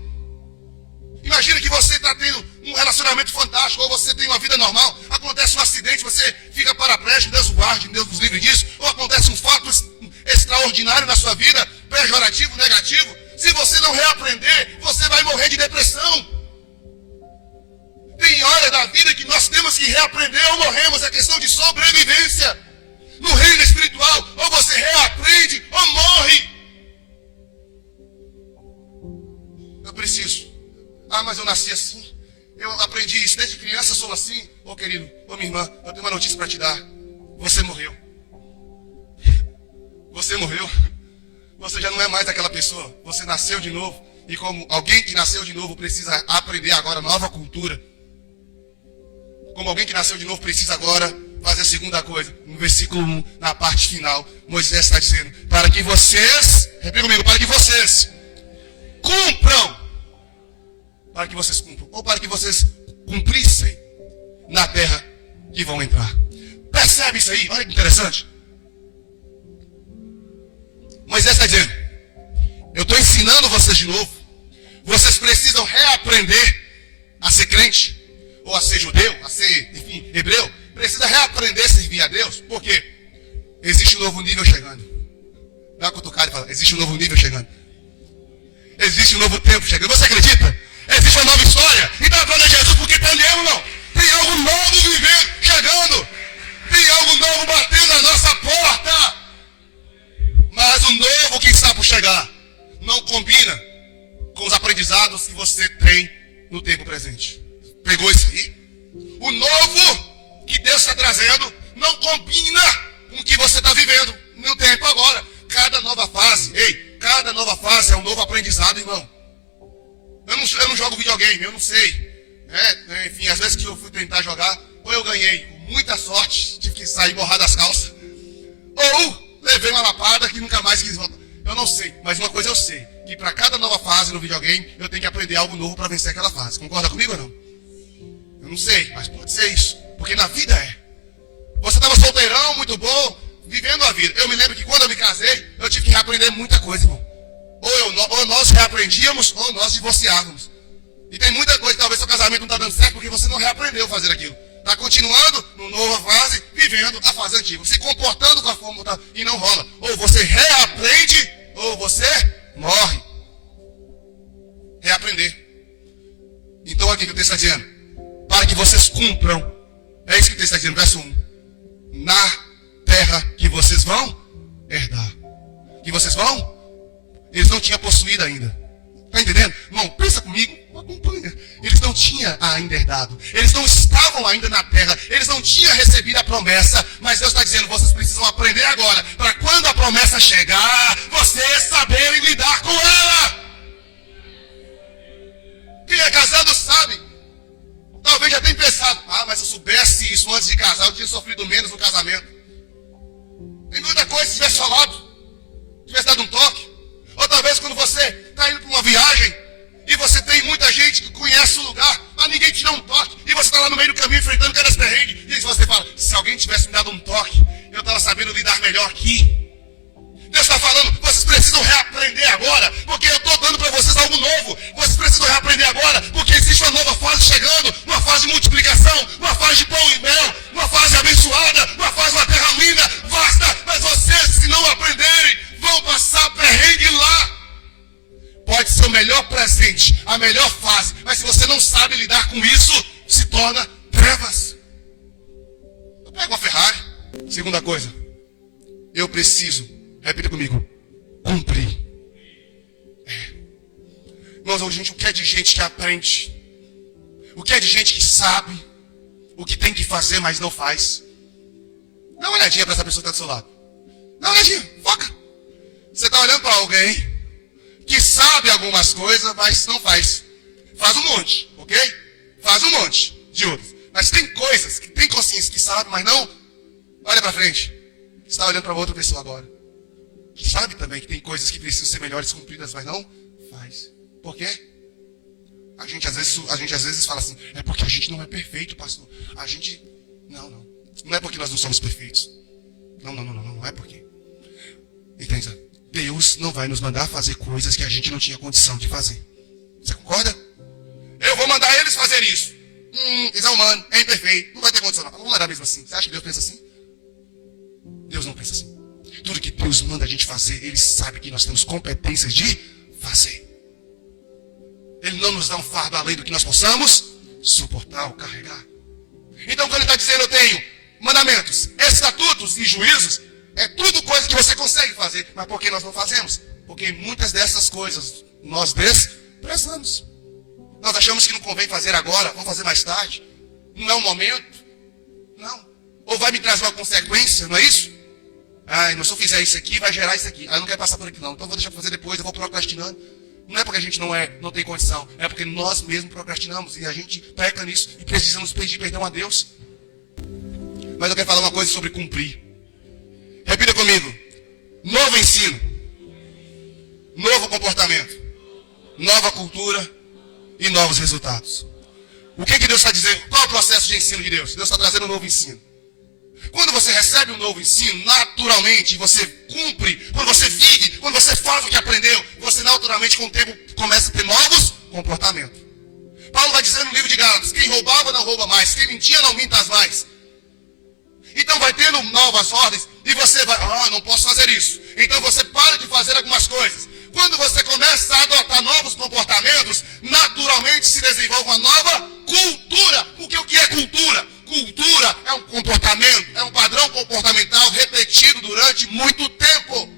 Imagina que você está tendo um relacionamento fantástico, ou você tem uma vida normal, acontece um acidente, você fica paraplégico, Deus o guarde, Deus nos livre disso, ou acontece um fato extraordinário na sua vida, pejorativo, negativo. Se você não reaprender, você vai morrer de depressão. Tem hora da vida que nós temos que reaprender ou morremos, é questão de sobrevivência. No reino espiritual, ou você reaprende ou morre. Eu preciso. Ah, mas eu nasci assim. Eu aprendi isso desde criança, sou assim. Ô querido, ô minha irmã, eu tenho uma notícia para te dar. Você morreu. Você morreu. Você já não é mais aquela pessoa. Você nasceu de novo. E como alguém que nasceu de novo precisa aprender agora nova cultura. Como alguém que nasceu de novo precisa agora fazer a segunda coisa. No versículo 1, na parte final, Moisés está dizendo: para que vocês, repita comigo, para que vocês cumpram. Para que vocês cumpram. Ou para que vocês cumprissem na terra que vão entrar. Percebe isso aí? Olha que interessante. Moisés está dizendo: eu estou ensinando vocês de novo. Vocês precisam reaprender a ser crente. Ou a ser judeu, a ser, enfim, hebreu. Precisa reaprender a servir a Deus. Por quê? Existe um novo nível chegando. Dá uma cutucada e fala: existe um novo nível chegando. Existe um novo tempo chegando. Você acredita? Existe uma nova história. E está falando de Jesus porque entendemos, não? Tem algo novo vivendo, chegando. Tem algo novo batendo na nossa porta. Mas o novo que está por chegar não combina com os aprendizados que você tem no tempo presente. Pegou isso aí? O novo que Deus está trazendo não combina com o que você está vivendo no tempo agora. Cada nova fase, cada nova fase é um novo aprendizado, irmão. Eu não jogo videogame, eu não sei. Enfim, às vezes que eu fui tentar jogar, ou eu ganhei com muita sorte, tive que sair borrado das calças, ou levei uma lapada que nunca mais quis voltar. Eu não sei, mas uma coisa eu sei, que para cada nova fase no videogame, eu tenho que aprender algo novo para vencer aquela fase. Concorda comigo ou não? Eu não sei, mas pode ser isso. Porque na vida é. Você estava solteirão, muito bom, vivendo a vida. Eu me lembro que quando eu me casei, eu tive que reaprender muita coisa, irmão. Ou nós reaprendíamos, ou nós divorciávamos. E tem muita coisa que talvez seu casamento não está dando certo porque você não reaprendeu a fazer aquilo. Está continuando numa nova fase, vivendo a fase antiga. Se comportando com a forma e não rola. Ou você reaprende, ou você morre. Reaprender. Então aqui que o texto está dizendo: para que vocês cumpram. É isso que o texto está dizendo, verso 1. Na terra que vocês vão herdar. Que vocês vão? Eles não tinham possuído ainda. Está entendendo? Irmão, pensa comigo, acompanha. Eles não tinham ainda herdado. Eles não estavam ainda na terra. Eles não tinham recebido a promessa. Mas Deus está dizendo: vocês precisam aprender agora. Para quando a promessa chegar, vocês saberem lidar com ela. Quem é casado sabe. Talvez já tenha pensado: ah, mas se eu soubesse isso antes de casar, eu tinha sofrido menos no casamento. Tem muita coisa, se tivesse falado, tivesse dado um toque. Ou talvez quando você está indo para uma viagem e você tem muita gente que conhece o lugar, mas ninguém te dá um toque. E você está lá no meio do caminho enfrentando cada perrengue. E você fala: se alguém tivesse me dado um toque, eu estava sabendo lidar melhor aqui. Deus está falando: vocês precisam reaprender agora, porque eu estou dando para vocês algo novo. Vocês precisam reaprender agora, porque existe uma nova fase chegando, uma fase de multiplicação, uma fase de pão e mel, uma fase abençoada, uma fase de uma terra linda, vasta. Mas vocês, se não aprenderem, vão passar perrengue lá. Pode ser o melhor presente, a melhor fase, mas se você não sabe lidar com isso, se torna trevas. Eu pego uma Ferrari. Segunda coisa, eu preciso, repita comigo, cumprir. Irmãos, o que é de gente que aprende? O que é de gente que sabe o que tem que fazer, mas não faz? Dá uma olhadinha para essa pessoa que está do seu lado. Dá uma olhadinha, foca. Você está olhando para alguém que sabe algumas coisas, mas não faz. Faz um monte, ok? Faz um monte de outras. Mas tem coisas que tem consciência que sabe, mas não. Olha para frente. Você está olhando para outra pessoa agora. Que sabe também que tem coisas que precisam ser melhores cumpridas, mas não faz. Por quê? A gente às vezes fala assim, é porque a gente não é perfeito, pastor. A gente... Não. Não é porque nós não somos perfeitos. Não é porque. Entenda? Deus não vai nos mandar fazer coisas que a gente não tinha condição de fazer. Você concorda? Eu vou mandar eles fazer isso. Isso é humano, é imperfeito, não vai ter condição. Não. Vamos mandar mesmo assim. Você acha que Deus pensa assim? Deus não pensa assim. Tudo que Deus manda a gente fazer, Ele sabe que nós temos competências de fazer. Ele não nos dá um fardo além do que nós possamos suportar ou carregar. Então, quando Ele está dizendo, eu tenho mandamentos, estatutos e juízos, é tudo coisa que você consegue fazer. Mas por que nós não fazemos? Porque muitas dessas coisas nós desprezamos. Nós achamos que não convém fazer agora, vamos fazer mais tarde. Não é o momento. Não. Ou vai me trazer uma consequência, não é isso? Se eu fizer isso aqui, vai gerar isso aqui. Eu não quero passar por aqui não. Então eu vou deixar para fazer depois, eu vou procrastinando. Não é porque a gente não tem condição. É porque nós mesmos procrastinamos. E a gente peca nisso. E precisamos pedir perdão a Deus. Mas eu quero falar uma coisa sobre cumprir. Repita comigo. Novo ensino. Novo comportamento. Nova cultura. E novos resultados. O que Deus está dizendo? Qual é o processo de ensino de Deus? Deus está trazendo um novo ensino. Quando você recebe um novo ensino, naturalmente você cumpre, quando você vive, quando você faz o que aprendeu, você naturalmente com o tempo começa a ter novos comportamentos. Paulo vai dizer no livro de Gálatas, quem roubava não rouba mais, quem mentia não minta mais. Então vai tendo novas ordens e você vai, não posso fazer isso. Então você para de fazer algumas coisas. Quando você começa a adotar novos comportamentos, naturalmente se desenvolve uma nova cultura. Porque o que é cultura? Cultura é um comportamento, é um padrão comportamental repetido durante muito tempo.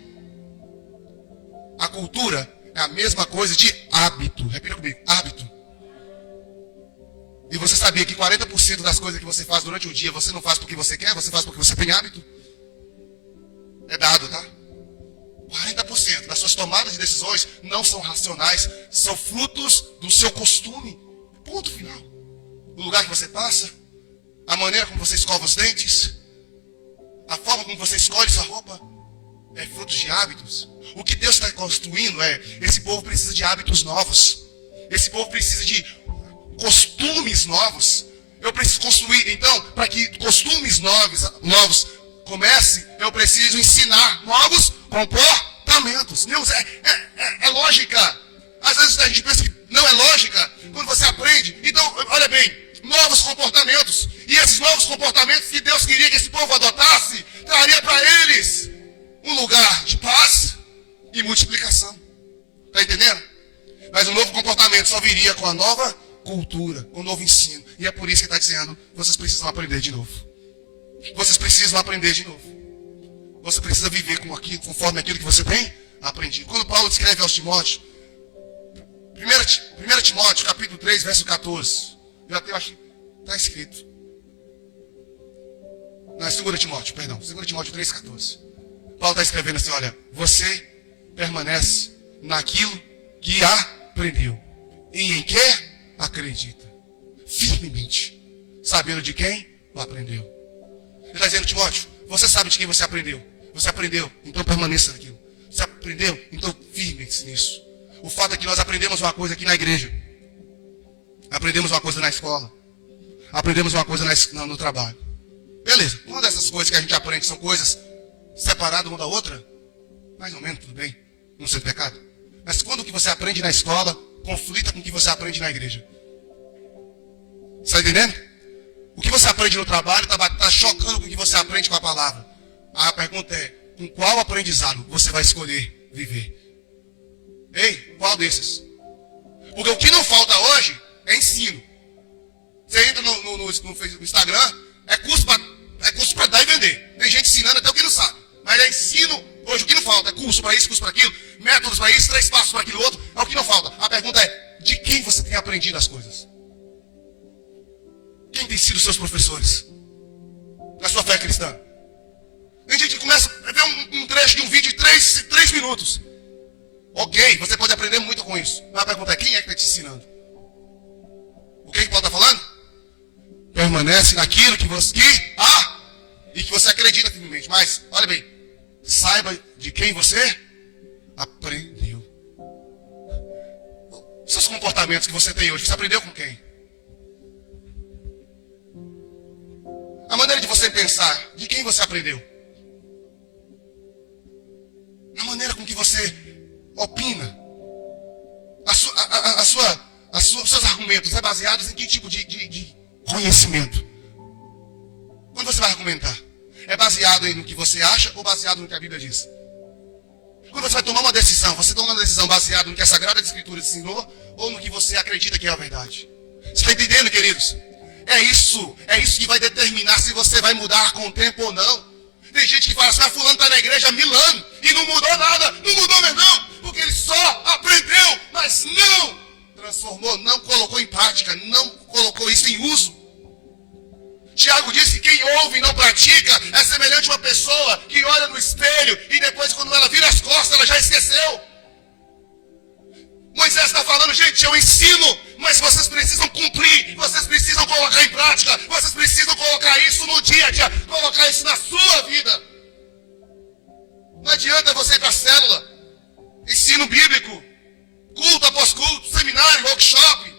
A cultura é a mesma coisa de hábito. Repita comigo, hábito. E você sabia que 40% das coisas que você faz durante o dia, você não faz porque você quer, você faz porque você tem hábito? É dado, tá? 40% das suas tomadas de decisões não são racionais, são frutos do seu costume. Ponto final. O lugar que você passa, a maneira como você escova os dentes, a forma como você escolhe sua roupa, é fruto de hábitos. O que Deus está construindo esse povo precisa de hábitos novos. Esse povo precisa de costumes novos. Eu preciso construir, então, para que costumes novos comece, eu preciso ensinar novos comportamentos. Deus, é lógica. Às vezes a gente pensa que não é lógica. Quando você aprende, então, olha bem, novos comportamentos. E esses novos comportamentos que Deus queria que esse povo adotasse, traria para eles um lugar de paz e multiplicação. Está entendendo? Mas o novo comportamento só viria com a nova cultura, com o novo ensino. E é por isso que ele está dizendo, vocês precisam aprender de novo. Vocês precisam aprender de novo. Você precisa viver conforme aquilo que você tem aprendido. Quando Paulo escreve aos Timóteos, 1 Timóteo, capítulo 3, verso 14. Eu até acho que está escrito. Não, é 2 Timóteo, perdão. 2 Timóteo 3, 14. Paulo está escrevendo assim, olha, você permanece naquilo que aprendeu. E em que acredita. Firmemente. Sabendo de quem o aprendeu. Ele está dizendo, Timóteo, você sabe de quem você aprendeu. Você aprendeu, então permaneça naquilo. Você aprendeu, então firme-se nisso. O fato é que nós aprendemos uma coisa aqui na igreja. Aprendemos uma coisa na escola. Aprendemos uma coisa no trabalho. Beleza, uma dessas coisas que a gente aprende são coisas separadas uma da outra. Mais ou menos, tudo bem. Não ser pecado. Mas quando o que você aprende na escola conflita com o que você aprende na igreja. Você está entendendo? O que você aprende no trabalho está chocando com o que você aprende com a palavra. A pergunta é, com qual aprendizado você vai escolher viver? Ei, qual desses? Porque o que não falta hoje é ensino. Você entra no Instagram, é curso para dar e vender. Tem gente ensinando até o que não sabe. Mas é ensino, hoje o que não falta é curso para isso, curso para aquilo, métodos para isso, 3 passos para aquilo outro, é o que não falta. A pergunta é, de quem você tem aprendido as coisas? Quem tem sido seus professores na sua fé cristã? Tem gente que começa a ver um trecho de um vídeo de 3 minutos. Ok, você pode aprender muito com isso. Mas a pergunta é, quem é que está te ensinando? O que Paulo está falando? Permanece naquilo que você e que você acredita firmemente. Mas, olha bem, saiba de quem você aprendeu. seus comportamentos que você tem hoje, você aprendeu com quem? A maneira de você pensar, de quem você aprendeu? A maneira com que você opina, os seus argumentos é baseados em que tipo de conhecimento? Quando você vai argumentar, é baseado no que você acha ou baseado no que a Bíblia diz? Quando você vai tomar uma decisão, você toma uma decisão baseada no que a Sagrada Escritura ensinou ou no que você acredita que é a verdade? Você está entendendo, queridos? É isso que vai determinar se você vai mudar com o tempo ou não. Tem gente que fala assim, fulano está na igreja há 1000 anos e não mudou nada. Não mudou mesmo não, porque ele só aprendeu, mas não transformou, não colocou em prática, não colocou isso em uso. Tiago disse que quem ouve e não pratica é semelhante a uma pessoa que olha no espelho e depois quando ela vira as costas ela já esqueceu. Moisés está falando, gente, eu ensino, mas vocês precisam cumprir, vocês precisam colocar em prática, vocês precisam colocar isso no dia a dia, colocar isso na sua vida. Não adianta você ir para a célula, ensino bíblico, culto após culto, seminário, workshop,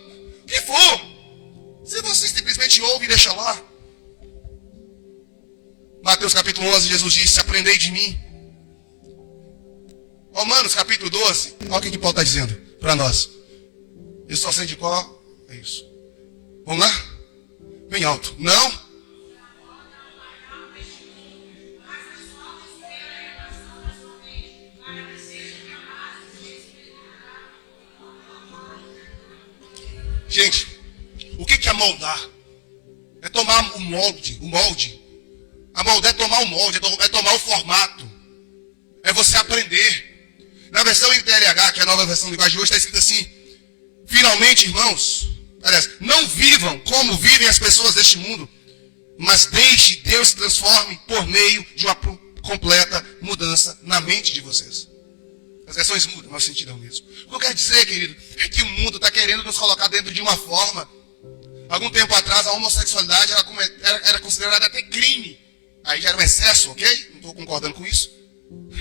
o que for. Se você simplesmente ouve e deixa lá. Mateus capítulo 11, Jesus disse, aprendei de mim. Romanos capítulo 12, olha o que Paulo está dizendo para nós. Eu só sei de qual, é isso. Vamos lá? Bem alto. Não. Gente, o que é moldar? É tomar o molde. A moldar é tomar o molde, é tomar o formato. É você aprender. Na versão NTLH, que é a nova versão de linguagem de hoje, está escrito assim: finalmente, irmãos, aliás, não vivam como vivem as pessoas deste mundo, mas deixe Deus se transforme por meio de uma completa mudança na mente de vocês. As versões mudam, mas o sentido é o mesmo. O que eu quero dizer, querido, é que o mundo está querendo nos colocar dentro de uma forma. Algum tempo atrás, a homossexualidade era considerada até crime. Aí já era um excesso, ok? Não estou concordando com isso.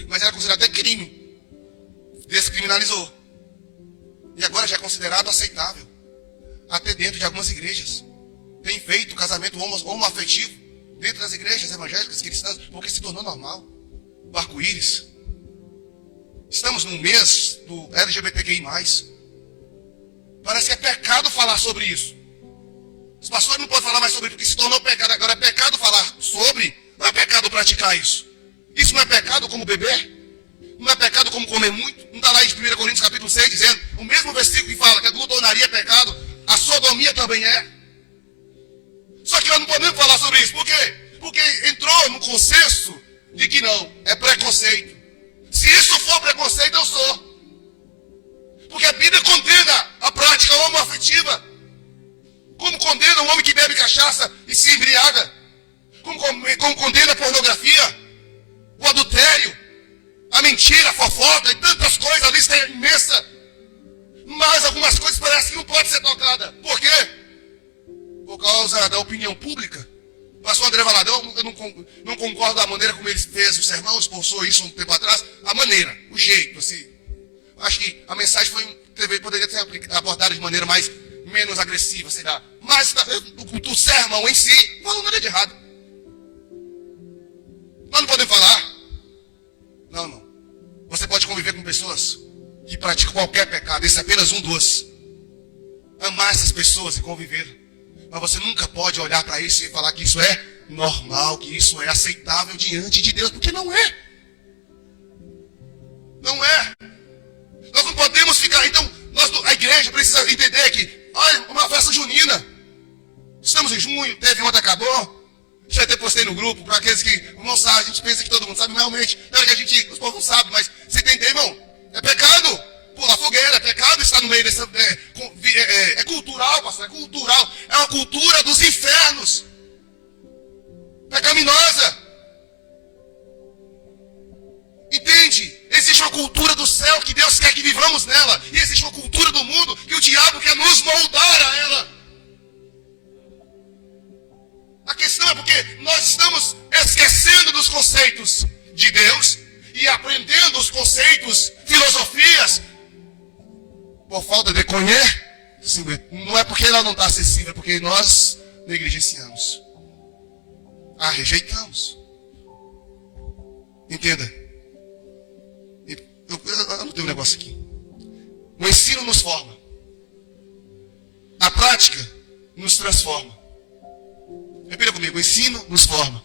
Mas era considerado até crime. Descriminalizou. E agora já é considerado aceitável. Até dentro de algumas igrejas. Tem feito casamento homoafetivo dentro das igrejas evangélicas cristãs, porque se tornou normal. O arco-íris. Estamos no mês do LGBTQI+. Parece que é pecado falar sobre isso. Os pastores não podem falar mais sobre isso, porque se tornou pecado. Agora é pecado falar sobre, não é pecado praticar isso. Isso não é pecado como beber? Não é pecado como comer muito? Não está lá em 1 Coríntios capítulo 6 dizendo, o mesmo versículo que fala que a glutonaria é pecado, a sodomia também é. Só que nós não podemos falar sobre isso. Por quê? Porque entrou no consenso de que não, é preconceito. Se isso for preconceito, eu sou. Porque a Bíblia condena a prática homoafetiva. Como condena um homem que bebe cachaça e se embriaga. Como condena a pornografia, o adultério, a mentira, a fofoca e tantas coisas. A lista é imensa. Mas algumas coisas parecem que não podem ser tocadas. Por quê? Por causa da opinião pública. O pastor André Valadão, eu não concordo da maneira como ele fez o sermão, expulsou isso um tempo atrás. A maneira, o jeito, assim. Acho que a mensagem poderia ter abordado de maneira menos agressiva, sei lá. Mas o sermão em si, não falou nada de errado. Nós não podemos falar. Não. Você pode conviver com pessoas que praticam qualquer pecado. Esse é apenas um dos. Amar essas pessoas e conviver. Mas você nunca pode olhar para isso e falar que isso é normal, que isso é aceitável diante de Deus, porque não é. Não é. Nós não podemos ficar, então, a igreja precisa entender que, olha, uma festa junina. Estamos em junho, teve ontem, acabou. Já até postei no grupo, para aqueles que não sabem, a gente pensa que todo mundo sabe, realmente, não é que os povos não sabem, mas você entende, irmão? É pecado. Pular fogueira, é pecado estar no meio dessa... É cultural, pastor, é cultural. É uma cultura dos infernos. Pecaminosa. Entende? Existe uma cultura do céu que Deus quer que vivamos nela. E existe uma cultura do mundo que o diabo quer nos moldar a ela. A questão é porque nós estamos esquecendo dos conceitos de Deus e aprendendo os conceitos, filosofias, por falta de conhecimento. Não é porque ela não está acessível, é porque nós negligenciamos. Rejeitamos. Entenda. Eu anotei um negócio aqui. O ensino nos forma. A prática nos transforma. Repita comigo. O ensino nos forma.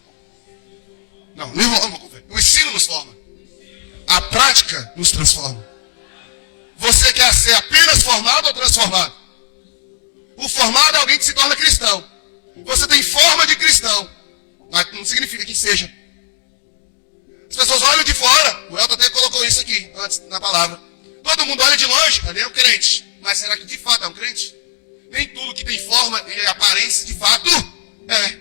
Não vamos. O ensino nos forma. A prática nos transforma. Você quer ser apenas formado ou transformado? O formado é alguém que se torna cristão. Você tem forma de cristão, mas não significa que seja. As pessoas olham de fora. O Elton até colocou isso aqui antes na palavra. Todo mundo olha de longe, ali é um crente. Mas será que de fato é um crente? Nem tudo que tem forma e aparência de fato é.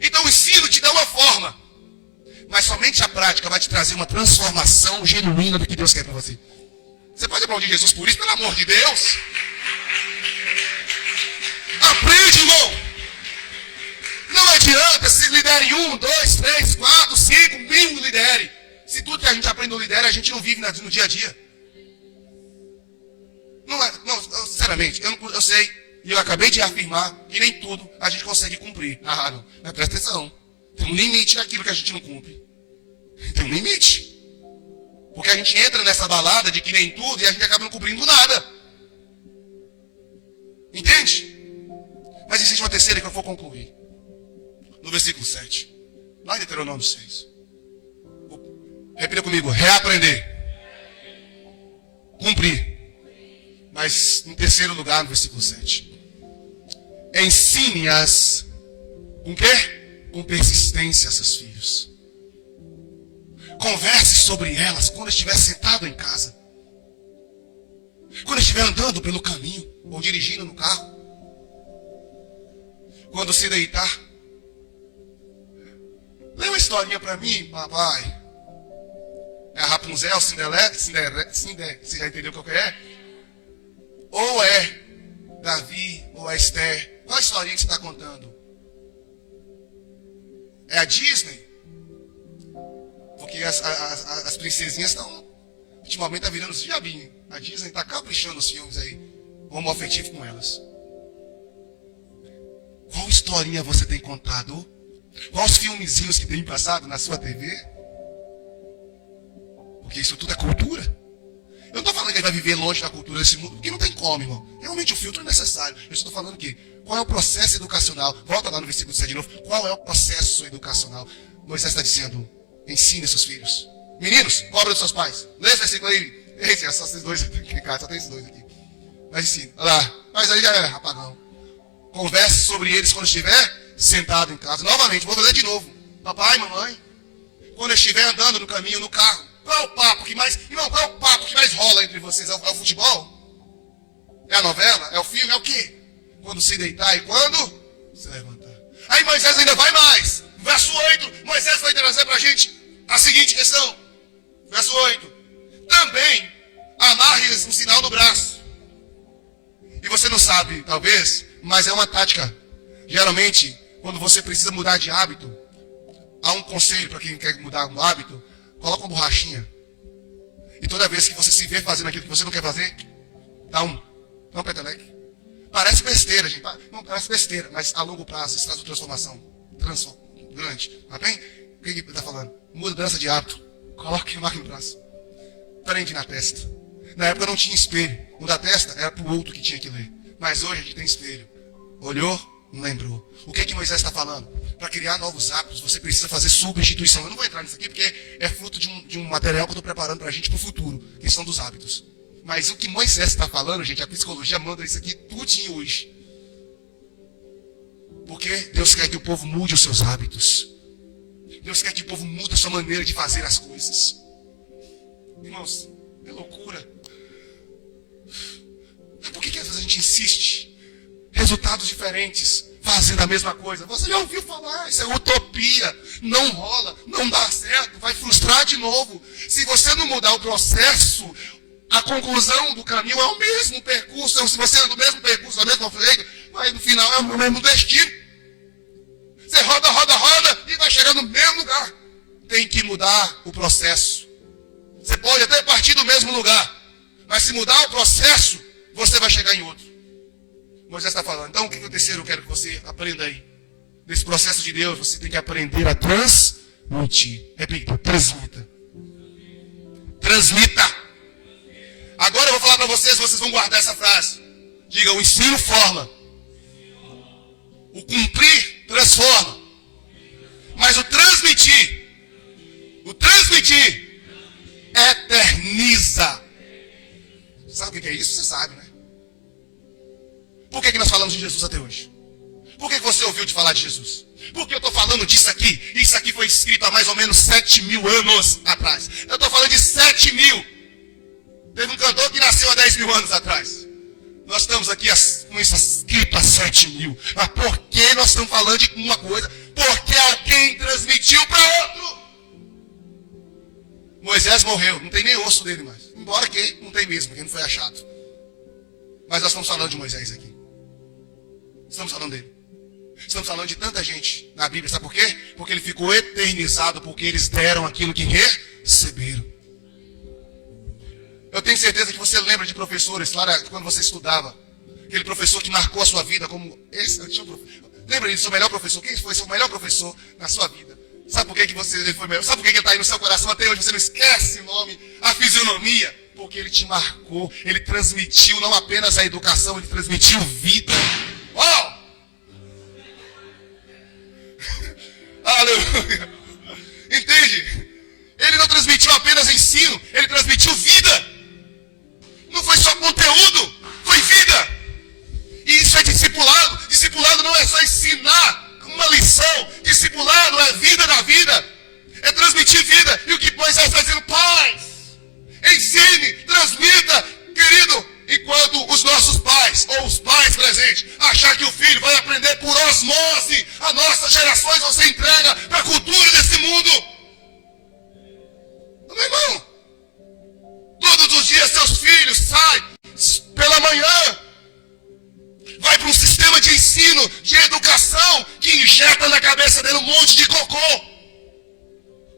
Então o ensino te dá uma forma, mas somente a prática vai te trazer uma transformação genuína do que Deus quer para você. Você pode aplaudir Jesus por isso, pelo amor de Deus? Aprende, irmão. Não adianta se lidere 1, 2, 3, 4, 5, 1000 lidere. Se tudo que a gente aprende no lidere, a gente não vive no dia a dia. Não, sinceramente, eu sei, e eu acabei de afirmar que nem tudo a gente consegue cumprir. Não. Mas presta atenção. Tem um limite naquilo que a gente não cumpre. Tem um limite. Porque a gente entra nessa balada de que nem tudo e a gente acaba não cumprindo nada. Entende? Mas existe uma terceira que eu vou concluir. No versículo 7. Lá em Deuteronômio 6. Repita comigo. Reaprender. Cumprir. Mas em terceiro lugar, no versículo 7. Ensine-as com quê? Com persistência a seus filhos. Converse sobre elas quando estiver sentado em casa. Quando estiver andando pelo caminho ou dirigindo no carro. Quando se deitar. Lê uma historinha para mim, papai. É a Rapunzel, Cinderela, você já entendeu qual que é? Ou é Davi, ou é Esther. Qual a historinha que você está contando? É a Disney? Porque as princesinhas estão, ultimamente está virando os diabinhos. A Disney está caprichando os filmes aí, homoafetivo com elas. Qual historinha você tem contado? Quais filmezinhos que tem passado na sua TV? Porque isso tudo é cultura. Eu não estou falando que ele vai viver longe da cultura desse mundo, porque não tem como, irmão. Realmente o filtro é necessário. Eu estou falando que qual é o processo educacional? Volta lá no versículo 7 de novo. Qual é o processo educacional? Moisés está dizendo, ensine seus filhos. Meninos, cobra dos seus pais. Lê esse versículo aí. Esse, é só esses dois aqui, cara, só tem esses dois aqui. Mas ensina. Olha lá. Mas aí já é apagão. Converse sobre eles quando estiver sentado em casa. Novamente, vou fazer de novo. Papai, mamãe, quando eu estiver andando no caminho, no carro, qual é o papo que mais... Irmão, qual é o papo que mais rola entre vocês? É o futebol? É a novela? É o filme? É o quê? Quando se deitar e quando se levantar. Aí Moisés ainda vai mais. Verso 8, Moisés vai trazer para a gente a seguinte questão. Verso 8. Também amarre-lhes um sinal no braço. E você não sabe, talvez, mas é uma tática. Geralmente, quando você precisa mudar de hábito, há um conselho para quem quer mudar um hábito, coloca uma borrachinha. E toda vez que você se vê fazendo aquilo que você não quer fazer, dá um peteleque. Parece besteira, gente. Não, parece besteira, mas a longo prazo isso traz uma transformação grande. Tá bem? O que ele está falando? Mudança de hábito. Coloque a marca no braço. Prende na testa. Na época não tinha espelho. O da testa era para o outro que tinha que ler. Mas hoje a gente tem espelho. Olhou, não lembrou. O que Moisés está falando? Para criar novos hábitos, você precisa fazer substituição. Eu não vou entrar nisso aqui porque é fruto de um material que eu estou preparando para a gente para o futuro. Questão dos hábitos. Mas o que Moisés está falando, gente, a psicologia manda isso aqui tudinho hoje. Porque Deus quer que o povo mude os seus hábitos. Deus quer que o povo mude a sua maneira de fazer as coisas. Irmãos, é loucura. Por que às vezes a gente insiste? Resultados diferentes, fazendo a mesma coisa. Você já ouviu falar, isso é utopia. Não rola, não dá certo, vai frustrar de novo. Se você não mudar o processo, a conclusão do caminho é o mesmo percurso. Então, se você anda no mesmo percurso, da mesma feita, mas no final é o mesmo destino. Você roda, roda, roda e vai chegar no mesmo lugar. Tem que mudar o processo. Você pode até partir do mesmo lugar, Mas se mudar o processo, você vai chegar em outro. Moisés está falando. Então, o que é o terceiro eu quero que você aprenda aí? Nesse processo de Deus, você tem que aprender a transmitir. Repita, transmita. Transmita. Agora eu vou falar para vocês vão guardar essa frase. Diga, o ensino forma. O cumprir transforma. Mas o transmitir eterniza. Sabe o que é isso? Você sabe, né? Por que nós falamos de Jesus até hoje? Por que você ouviu de falar de Jesus? Por que eu estou falando disso aqui? Isso aqui foi escrito há mais ou menos 7.000 anos atrás. Eu estou falando de 7.000. Teve um cantor que nasceu há 10.000 anos atrás. Nós estamos aqui com isso escrito há 7.000. Mas por que nós estamos falando de uma coisa? Porque alguém transmitiu para outro. Moisés morreu, não tem nem osso dele mais. Embora que não tem mesmo, porque não foi achado. Mas nós estamos falando de Moisés aqui. Estamos falando dele. Estamos falando de tanta gente na Bíblia. Sabe por quê? Porque ele ficou eternizado, porque eles deram aquilo que receberam. Eu tenho certeza que você lembra de professores lá quando você estudava. Aquele professor que marcou a sua vida como esse. Lembra do seu melhor professor? Quem foi seu melhor professor na sua vida? Sabe por que ele foi melhor? Sabe por que ele está aí no seu coração até hoje? Você não esquece o nome, a fisionomia. Porque ele te marcou. Ele transmitiu não apenas a educação, ele transmitiu vida. Oh! Aleluia! Entende? Ele não transmitiu apenas ensino, ele transmitiu vida. Não foi só conteúdo, foi vida. E isso é discipulado. Discipulado não é só ensinar uma lição. Discipulado é vida da vida. É transmitir vida. E o que Moisés está dizendo? Pais, ensine, transmita, querido. Enquanto os nossos pais, ou os pais presentes, achar que o filho vai aprender por osmose, as nossas gerações vão ser entregas para a cultura desse mundo. Meu irmão, todos os dias seus filhos saem pela manhã, vai para um sistema de ensino, de educação, que injeta na cabeça dele um monte de cocô.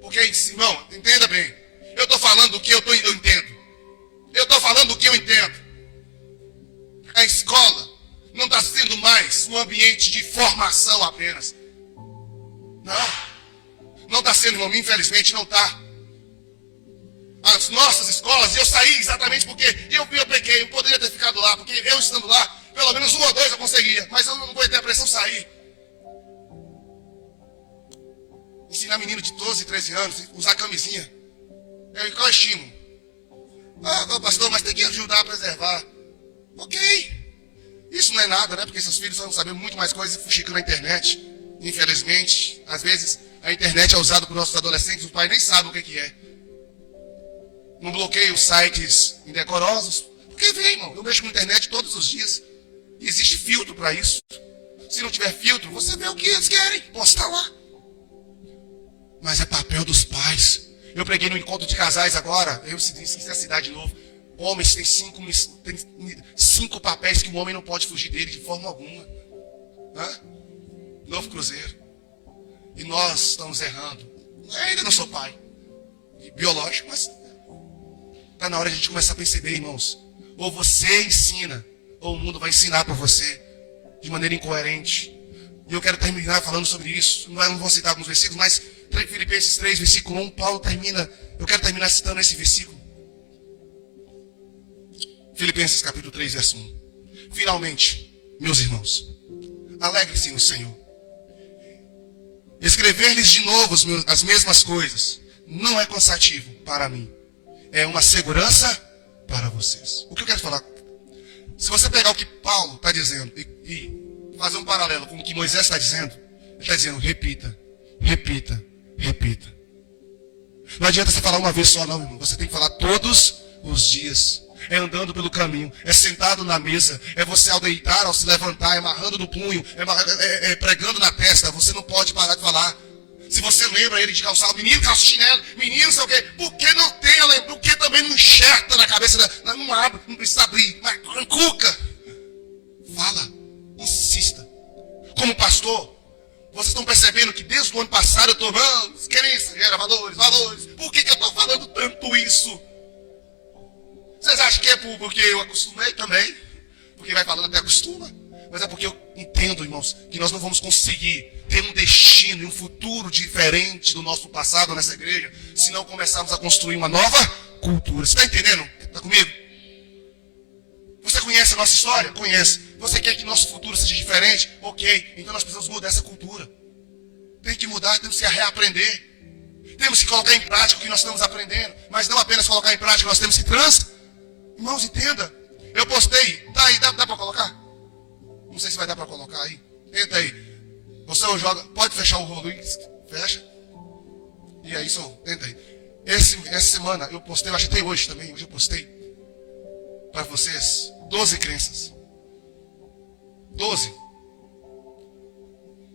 Porque, irmão, entenda bem, eu estou falando do que eu entendo. Eu estou falando do que eu entendo. A escola não está sendo mais um ambiente de formação apenas. Não está sendo, irmão, infelizmente não está. As nossas escolas, eu saí exatamente porque eu pequei, eu poderia ter ficado lá, porque eu estando lá, pelo menos 1 ou 2 eu conseguia, mas eu não vou ter a pressão sair. Ensinar menino de 12, 13 anos, usar camisinha. Qual é o estímulo? Pastor, mas tem que ajudar a preservar. Ok. Isso não é nada, né? Porque seus filhos vão saber muito mais coisas e fuxicam na internet. Infelizmente, às vezes, a internet é usada por nossos adolescentes, os pais nem sabem o que é. Não bloqueio sites indecorosos. Porque vem, irmão, eu mexo com a internet todos os dias. E existe filtro para isso. Se não tiver filtro, você vê o que eles querem. Postar lá. Mas é papel dos pais. Eu preguei no encontro de casais agora. Eu esqueci a cidade de novo. Homens têm 5 papéis que o homem não pode fugir dele de forma alguma. Novo Cruzeiro. E nós estamos errando. Eu ainda não sou pai. Biológico, mas está na hora de a gente começar a perceber, irmãos. Ou você ensina, ou o mundo vai ensinar para você de maneira incoerente. E eu quero terminar falando sobre isso. Não vou citar alguns versículos, mas Filipenses 3, versículo 1, Paulo termina. Eu quero terminar citando esse versículo. Filipenses capítulo 3, verso 1. Finalmente, meus irmãos, alegre-se no Senhor. Escrever-lhes de novo as mesmas coisas não é cansativo para mim. É uma segurança para vocês. O que eu quero falar? Se você pegar o que Paulo está dizendo e fazer um paralelo com o que Moisés está dizendo, ele está dizendo, repita, repita, repita. Não adianta você falar uma vez só, não, irmão. Você tem que falar todos os dias. É andando pelo caminho, é sentado na mesa, é você ao deitar, ao se levantar, é amarrando no punho, é pregando na testa. Você não pode parar de falar. Se você lembra ele de calçar, menino calça chinelo, menino sei o quê, por que não tem a lembrança? Por que também não enxerta na cabeça dela? Não abre, não precisa abrir, mas cuca. Fala, insista. Como pastor, vocês estão percebendo que desde o ano passado eu estou, crença, gera valores. Por que eu estou falando tanto isso? Vocês acham que é porque eu acostumei também, porque vai falando até acostuma, mas é porque eu entendo, irmãos, que nós não vamos conseguir ter um destino e um futuro diferente do nosso passado nessa igreja, se não começarmos a construir uma nova cultura. Você está entendendo? Está comigo? Você conhece a nossa história? Conhece. Você quer que nosso futuro seja diferente? Ok. Então nós precisamos mudar essa cultura. Tem que mudar, temos que reaprender. Temos que colocar em prática o que nós estamos aprendendo. Mas não apenas colocar em prática, nós temos que Irmãos, entenda. Eu postei. Tá aí, dá para colocar? Não sei se vai dar para colocar aí. Tenta aí. Você joga. Pode fechar o rolo aí. Fecha. E aí, tenta aí. Essa semana eu postei, eu acho que tem hoje também. Hoje eu postei para vocês 12 crenças. 12.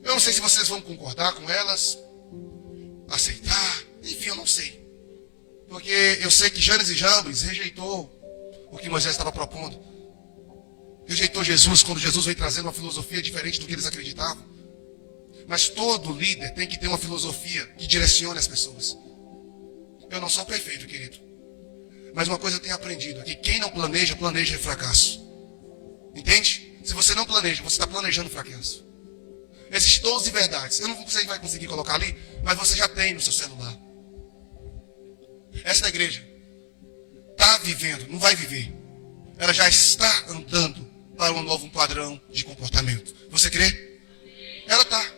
Eu não sei se vocês vão concordar com elas, aceitar, enfim, eu não sei. Porque eu sei que Janes e Jambres rejeitou o que Moisés estava propondo. Rejeitou Jesus quando Jesus veio trazendo uma filosofia diferente do que eles acreditavam. Mas todo líder tem que ter uma filosofia que direcione as pessoas. Eu não sou perfeito, querido. Mas uma coisa eu tenho aprendido, é que quem não planeja, planeja fracasso. Entende? Se você não planeja, você está planejando fracasso. Existem 12 verdades. Eu não sei se vai conseguir colocar ali, mas você já tem no seu celular. Esta igreja está vivendo, não vai viver. Ela já está andando para um novo padrão de comportamento. Você crê? Ela está.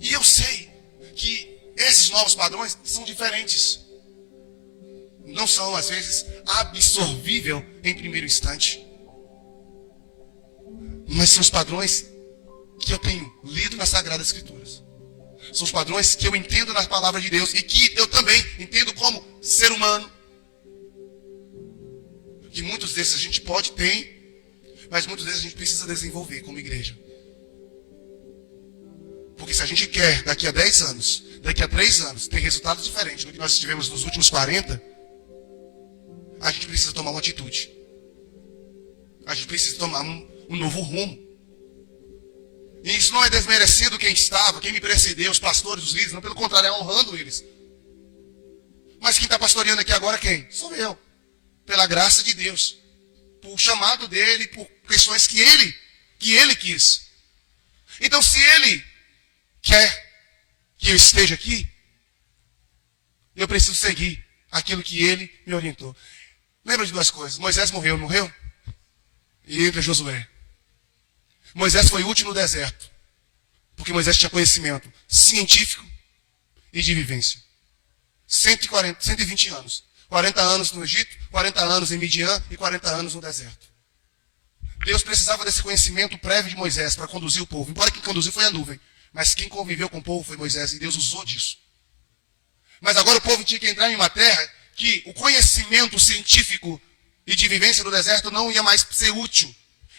E eu sei que esses novos padrões são diferentes. Não são, às vezes, absorvível em primeiro instante. Mas são os padrões que eu tenho lido nas Sagradas Escrituras. São os padrões que eu entendo na palavra de Deus e que eu também entendo como ser humano. Que muitos desses a gente pode ter, mas muitos desses a gente precisa desenvolver como igreja. Porque se a gente quer, daqui a 10 anos, daqui a 3 anos, ter resultados diferentes do que nós tivemos nos últimos 40, a gente precisa tomar uma atitude. A gente precisa tomar um novo rumo. E isso não é desmerecendo quem estava, quem me precedeu, os pastores, os líderes, não, pelo contrário, é honrando eles. Mas quem está pastoreando aqui agora quem? Sou eu. Pela graça de Deus. Por chamado dele, por questões que ele quis. Então se ele quer que eu esteja aqui, eu preciso seguir aquilo que ele me orientou. Lembra de duas coisas. Moisés morreu, não morreu? E entra Josué. Moisés foi útil no deserto. Porque Moisés tinha conhecimento científico e de vivência. 120 anos. 40 anos no Egito, 40 anos em Midian e 40 anos no deserto. Deus precisava desse conhecimento prévio de Moisés para conduzir o povo. Embora quem conduziu foi a nuvem. Mas quem conviveu com o povo foi Moisés e Deus usou disso. Mas agora o povo tinha que entrar em uma terra que o conhecimento científico e de vivência do deserto não ia mais ser útil.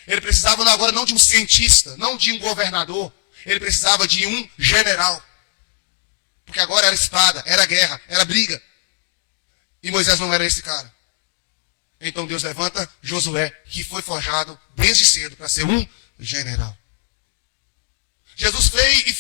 Ele precisava agora não de um cientista, não de um governador. Ele precisava de um general. Porque agora era espada, era guerra, era briga. E Moisés não era esse cara. Então Deus levanta Josué, que foi forjado desde cedo para ser um general. Jesus veio e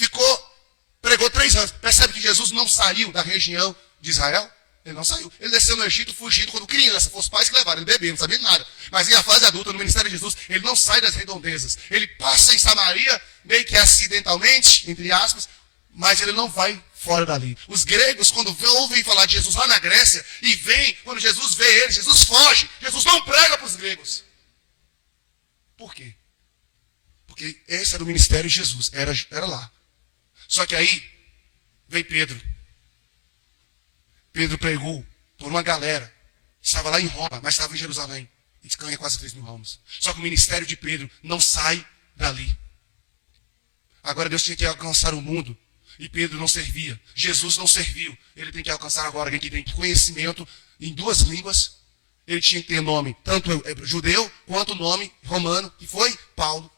pregou 3 anos. Percebe que Jesus não saiu da região de Israel? Ele não saiu. Ele desceu no Egito fugido quando criança. Foram os pais que levaram. Ele bebê, não sabia de nada. Mas em a fase adulta, no ministério de Jesus, ele não sai das redondezas. Ele passa em Samaria, meio que acidentalmente, entre aspas, mas ele não vai fora dali. Os gregos, quando ouvem falar de Jesus lá na Grécia, e vem, quando Jesus vê eles, Jesus foge. Jesus não prega para os gregos. Por quê? Porque esse era o ministério de Jesus. Era lá. Só que aí, veio Pedro. Pedro pregou por uma galera. Estava lá em Roma, mas estava em Jerusalém. E ganha quase 3.000 almas. Só que o ministério de Pedro não sai dali. Agora Deus tinha que alcançar o mundo. E Pedro não servia. Jesus não serviu. Ele tem que alcançar agora alguém que tem conhecimento em 2 línguas. Ele tinha que ter nome, tanto judeu, quanto nome romano, que foi Paulo.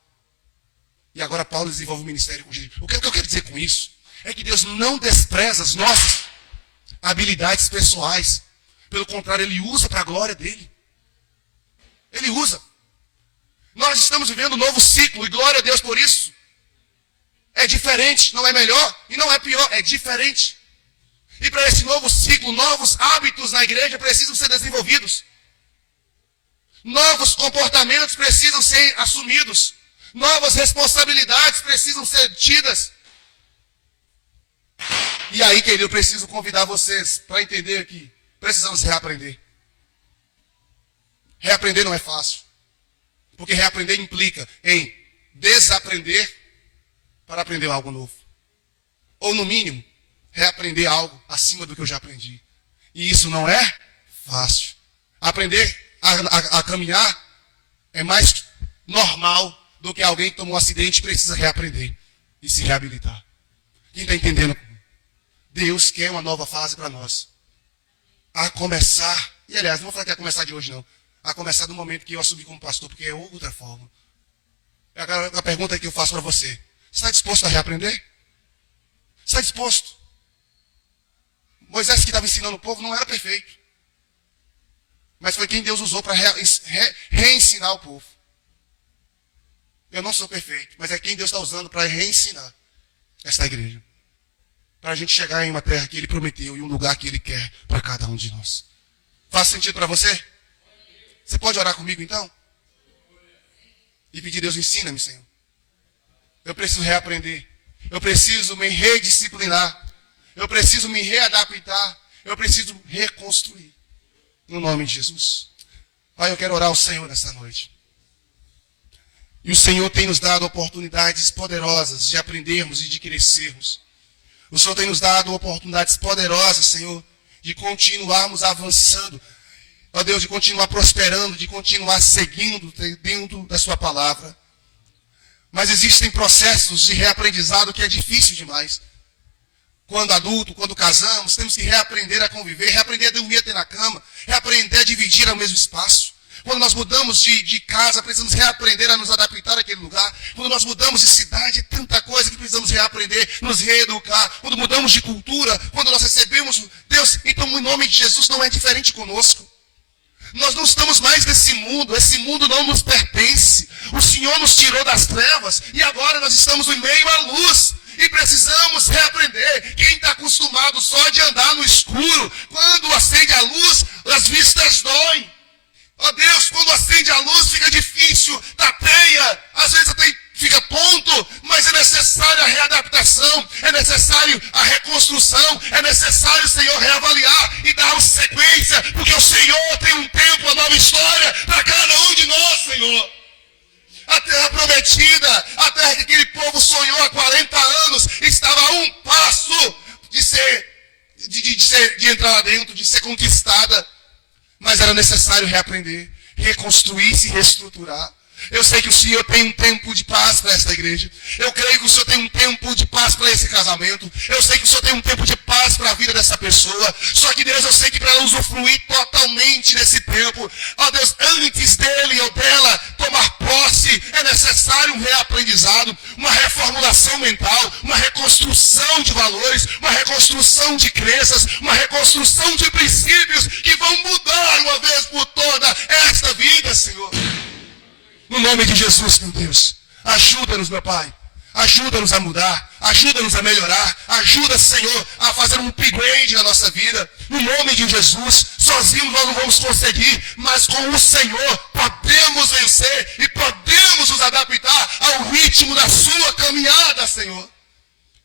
E agora Paulo desenvolve o ministério com Jesus. O que eu quero dizer com isso? É que Deus não despreza as nossas habilidades pessoais. Pelo contrário, Ele usa para a glória dEle. Ele usa. Nós estamos vivendo um novo ciclo, e glória a Deus por isso. É diferente, não é melhor e não é pior, é diferente. E para esse novo ciclo, novos hábitos na igreja precisam ser desenvolvidos. Novos comportamentos precisam ser assumidos. Novas responsabilidades precisam ser tidas. E aí, querido, eu preciso convidar vocês para entender que precisamos reaprender. Reaprender não é fácil. Porque reaprender implica em desaprender para aprender algo novo. Ou, no mínimo, reaprender algo acima do que eu já aprendi. E isso não é fácil. Aprender a caminhar é mais normal do que alguém que tomou um acidente e precisa reaprender e se reabilitar. Quem está entendendo? Deus quer uma nova fase para nós. A começar, e aliás, não vou falar que é a começar de hoje não, a começar do momento que eu assumi como pastor, porque é outra forma. A pergunta que eu faço para você: você está disposto a reaprender? Você está disposto? Moisés que estava ensinando o povo não era perfeito. Mas foi quem Deus usou para reensinar o povo. Eu não sou perfeito, mas é quem Deus está usando para reensinar esta igreja. Para a gente chegar em uma terra que Ele prometeu e um lugar que Ele quer para cada um de nós. Faz sentido para você? Você pode orar comigo então? E pedir: Deus, ensina-me, Senhor. Eu preciso reaprender. Eu preciso me redisciplinar. Eu preciso me readaptar. Eu preciso reconstruir. No nome de Jesus. Pai, eu quero orar ao Senhor nessa noite. E o Senhor tem nos dado oportunidades poderosas de aprendermos e de crescermos. O Senhor tem nos dado oportunidades poderosas, Senhor, de continuarmos avançando. Ó Deus, de continuar prosperando, de continuar seguindo dentro da sua palavra. Mas existem processos de reaprendizado que é difícil demais. Quando adulto, quando casamos, temos que reaprender a conviver, reaprender a dormir até na cama, reaprender a dividir ao mesmo espaço. Quando nós mudamos de casa, precisamos reaprender a nos adaptar àquele lugar. Quando nós mudamos de cidade, é tanta coisa que precisamos reaprender, nos reeducar. Quando mudamos de cultura, quando nós recebemos Deus, então em nome de Jesus não é diferente conosco. Nós não estamos mais nesse mundo, esse mundo não nos pertence. O Senhor nos tirou das trevas e agora nós estamos em meio à luz. E precisamos reaprender. Quem está acostumado só de andar no escuro, quando acende a luz, as vistas doem. Ó Deus, quando acende a luz fica difícil, tateia, às vezes até fica tonto, mas é necessário a readaptação, é necessário a reconstrução, é necessário, Senhor, reavaliar e dar sequência, porque o Senhor tem um tempo, uma nova história para cada um de nós, Senhor. A terra prometida, a terra que aquele povo sonhou há 40 anos, estava a um passo de entrar lá dentro, de ser conquistada. Mas era necessário reaprender, reconstruir, se reestruturar. Eu sei que o Senhor tem um tempo de paz para esta igreja. Eu creio que o Senhor tem um tempo de paz para esse casamento. Eu sei que o Senhor tem um tempo de paz para a vida dessa pessoa. Só que, Deus, eu sei que para ela usufruir totalmente desse tempo, ó Deus, antes dele ou dela tomar posse, é necessário um reaprendizado, uma reformulação mental, uma reconstrução de valores, uma reconstrução de crenças, uma reconstrução de princípios que vão mudar uma vez por toda esta vida, Senhor. No nome de Jesus, meu Deus, ajuda-nos, meu Pai. Ajuda-nos a mudar, ajuda-nos a melhorar, ajuda, Senhor, a fazer um upgrade na nossa vida. No nome de Jesus, sozinhos nós não vamos conseguir, mas com o Senhor podemos vencer e podemos nos adaptar ao ritmo da sua caminhada, Senhor.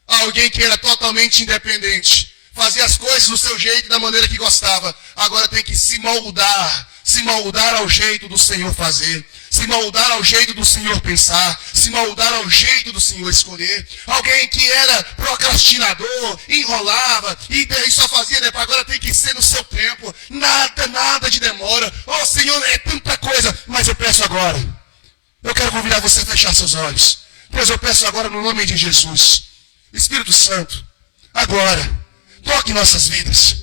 Alguém que era totalmente independente, fazia as coisas do seu jeito, da maneira que gostava, agora tem que se moldar ao jeito do Senhor fazer. Se moldar ao jeito do Senhor pensar, se moldar ao jeito do Senhor escolher. Alguém que era procrastinador, enrolava, e só fazia depois, agora tem que ser no seu tempo. Nada de demora. Oh Senhor, é tanta coisa, mas eu peço agora. Eu quero convidar você a fechar seus olhos. Pois eu peço agora no nome de Jesus. Espírito Santo, agora, toque em nossas vidas.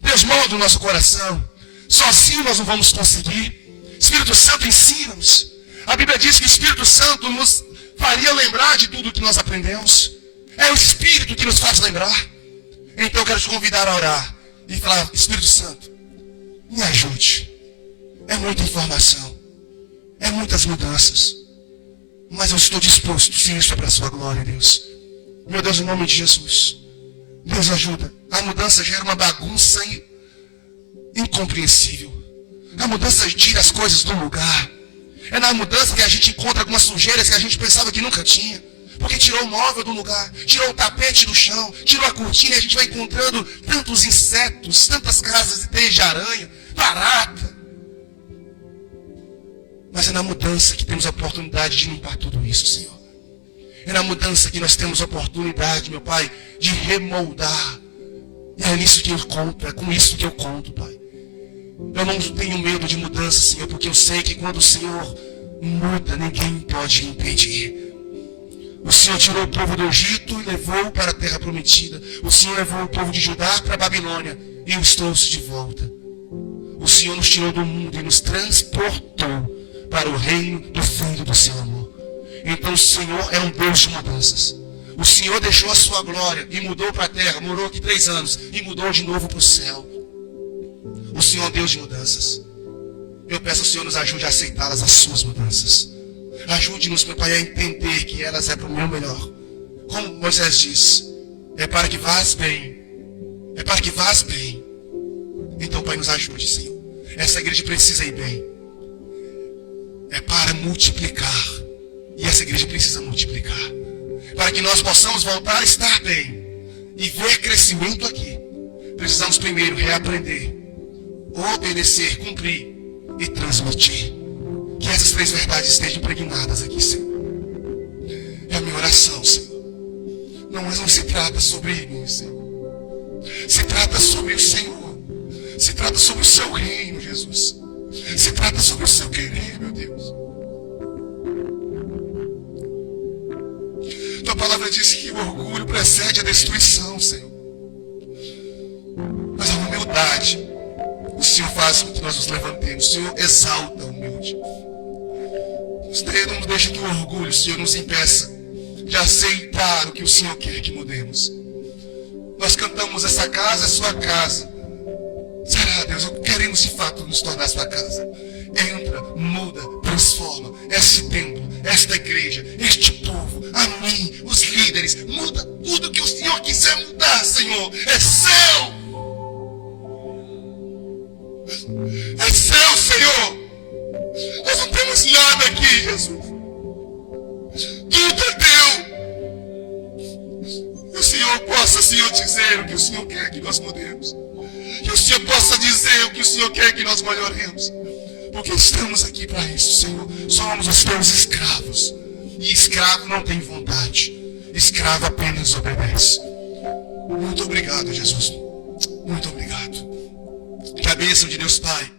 Deus, molda o nosso coração. Sozinho nós não vamos conseguir. Espírito Santo, ensina-nos. A Bíblia diz que o Espírito Santo nos faria lembrar de tudo que nós aprendemos. É o Espírito que nos faz lembrar. Então eu quero te convidar a orar e falar: Espírito Santo, me ajude. É muita informação, é muitas mudanças, mas eu estou disposto, sim, isso é para a sua glória, Deus. Meu Deus, em nome de Jesus, Deus ajuda. A mudança gera uma bagunça incompreensível. A mudança tira as coisas do lugar. É na mudança que a gente encontra algumas sujeiras que a gente pensava que nunca tinha. Porque tirou o móvel do lugar, tirou o tapete do chão, tirou a cortina e a gente vai encontrando tantos insetos, tantas casas de teias de aranha, barata. Mas é na mudança que temos a oportunidade de limpar tudo isso, Senhor. É na mudança que nós temos a oportunidade, meu Pai, de remoldar. E é nisso que eu conto, é com isso que eu conto, Pai. Eu não tenho medo de mudança, Senhor, porque eu sei que quando o Senhor muda, ninguém pode impedir. O Senhor tirou o povo do Egito e levou para a terra prometida. O Senhor levou o povo de Judá para a Babilônia e os trouxe de volta. O Senhor nos tirou do mundo e nos transportou para o reino do Filho do seu amor. Então o Senhor é um Deus de mudanças. O Senhor deixou a sua glória e mudou para a terra, morou aqui 3 anos e mudou de novo para o céu. O Senhor é um Deus de mudanças. Eu peço ao Senhor nos ajude a aceitá-las, as suas mudanças. Ajude-nos, meu Pai, a entender que elas é para o meu melhor. Como Moisés diz, é para que vás bem. É para que vás bem. Então, Pai, nos ajude, Senhor. Essa igreja precisa ir bem. É para multiplicar. E essa igreja precisa multiplicar. Para que nós possamos voltar a estar bem e ver crescimento aqui, precisamos primeiro reaprender, obedecer, cumprir e transmitir. Que essas 3 verdades estejam impregnadas aqui, Senhor. É a minha oração, Senhor. Não se trata sobre mim, Senhor. Se trata sobre o Senhor. Se trata sobre o seu reino, Jesus. Se trata sobre o seu querer, meu Deus. Tua palavra diz que o orgulho precede a destruição, Senhor. Mas a humildade, o Senhor faz com que nós nos levantemos. O Senhor exalta o humilde. Não deixa que o orgulho, Senhor, nos impeça de aceitar o que o Senhor quer que mudemos. Nós cantamos, essa casa é sua casa. Será, Deus, queremos de fato nos tornar sua casa. Entra, muda, transforma esse templo, esta igreja, este povo, a mim, os líderes. Muda tudo que o Senhor quiser mudar, Senhor. É seu. É seu, Senhor. Nós não temos nada aqui, Jesus. Tudo é teu. Que o Senhor possa, Senhor, dizer o que o Senhor quer que nós mudemos. Que o Senhor possa dizer o que o Senhor quer que nós melhoremos. Porque estamos aqui para isso, Senhor. Somos os teus escravos. E escravo não tem vontade. Escravo apenas obedece. Muito obrigado, Jesus. Muito obrigado. Que a bênção de Deus Pai,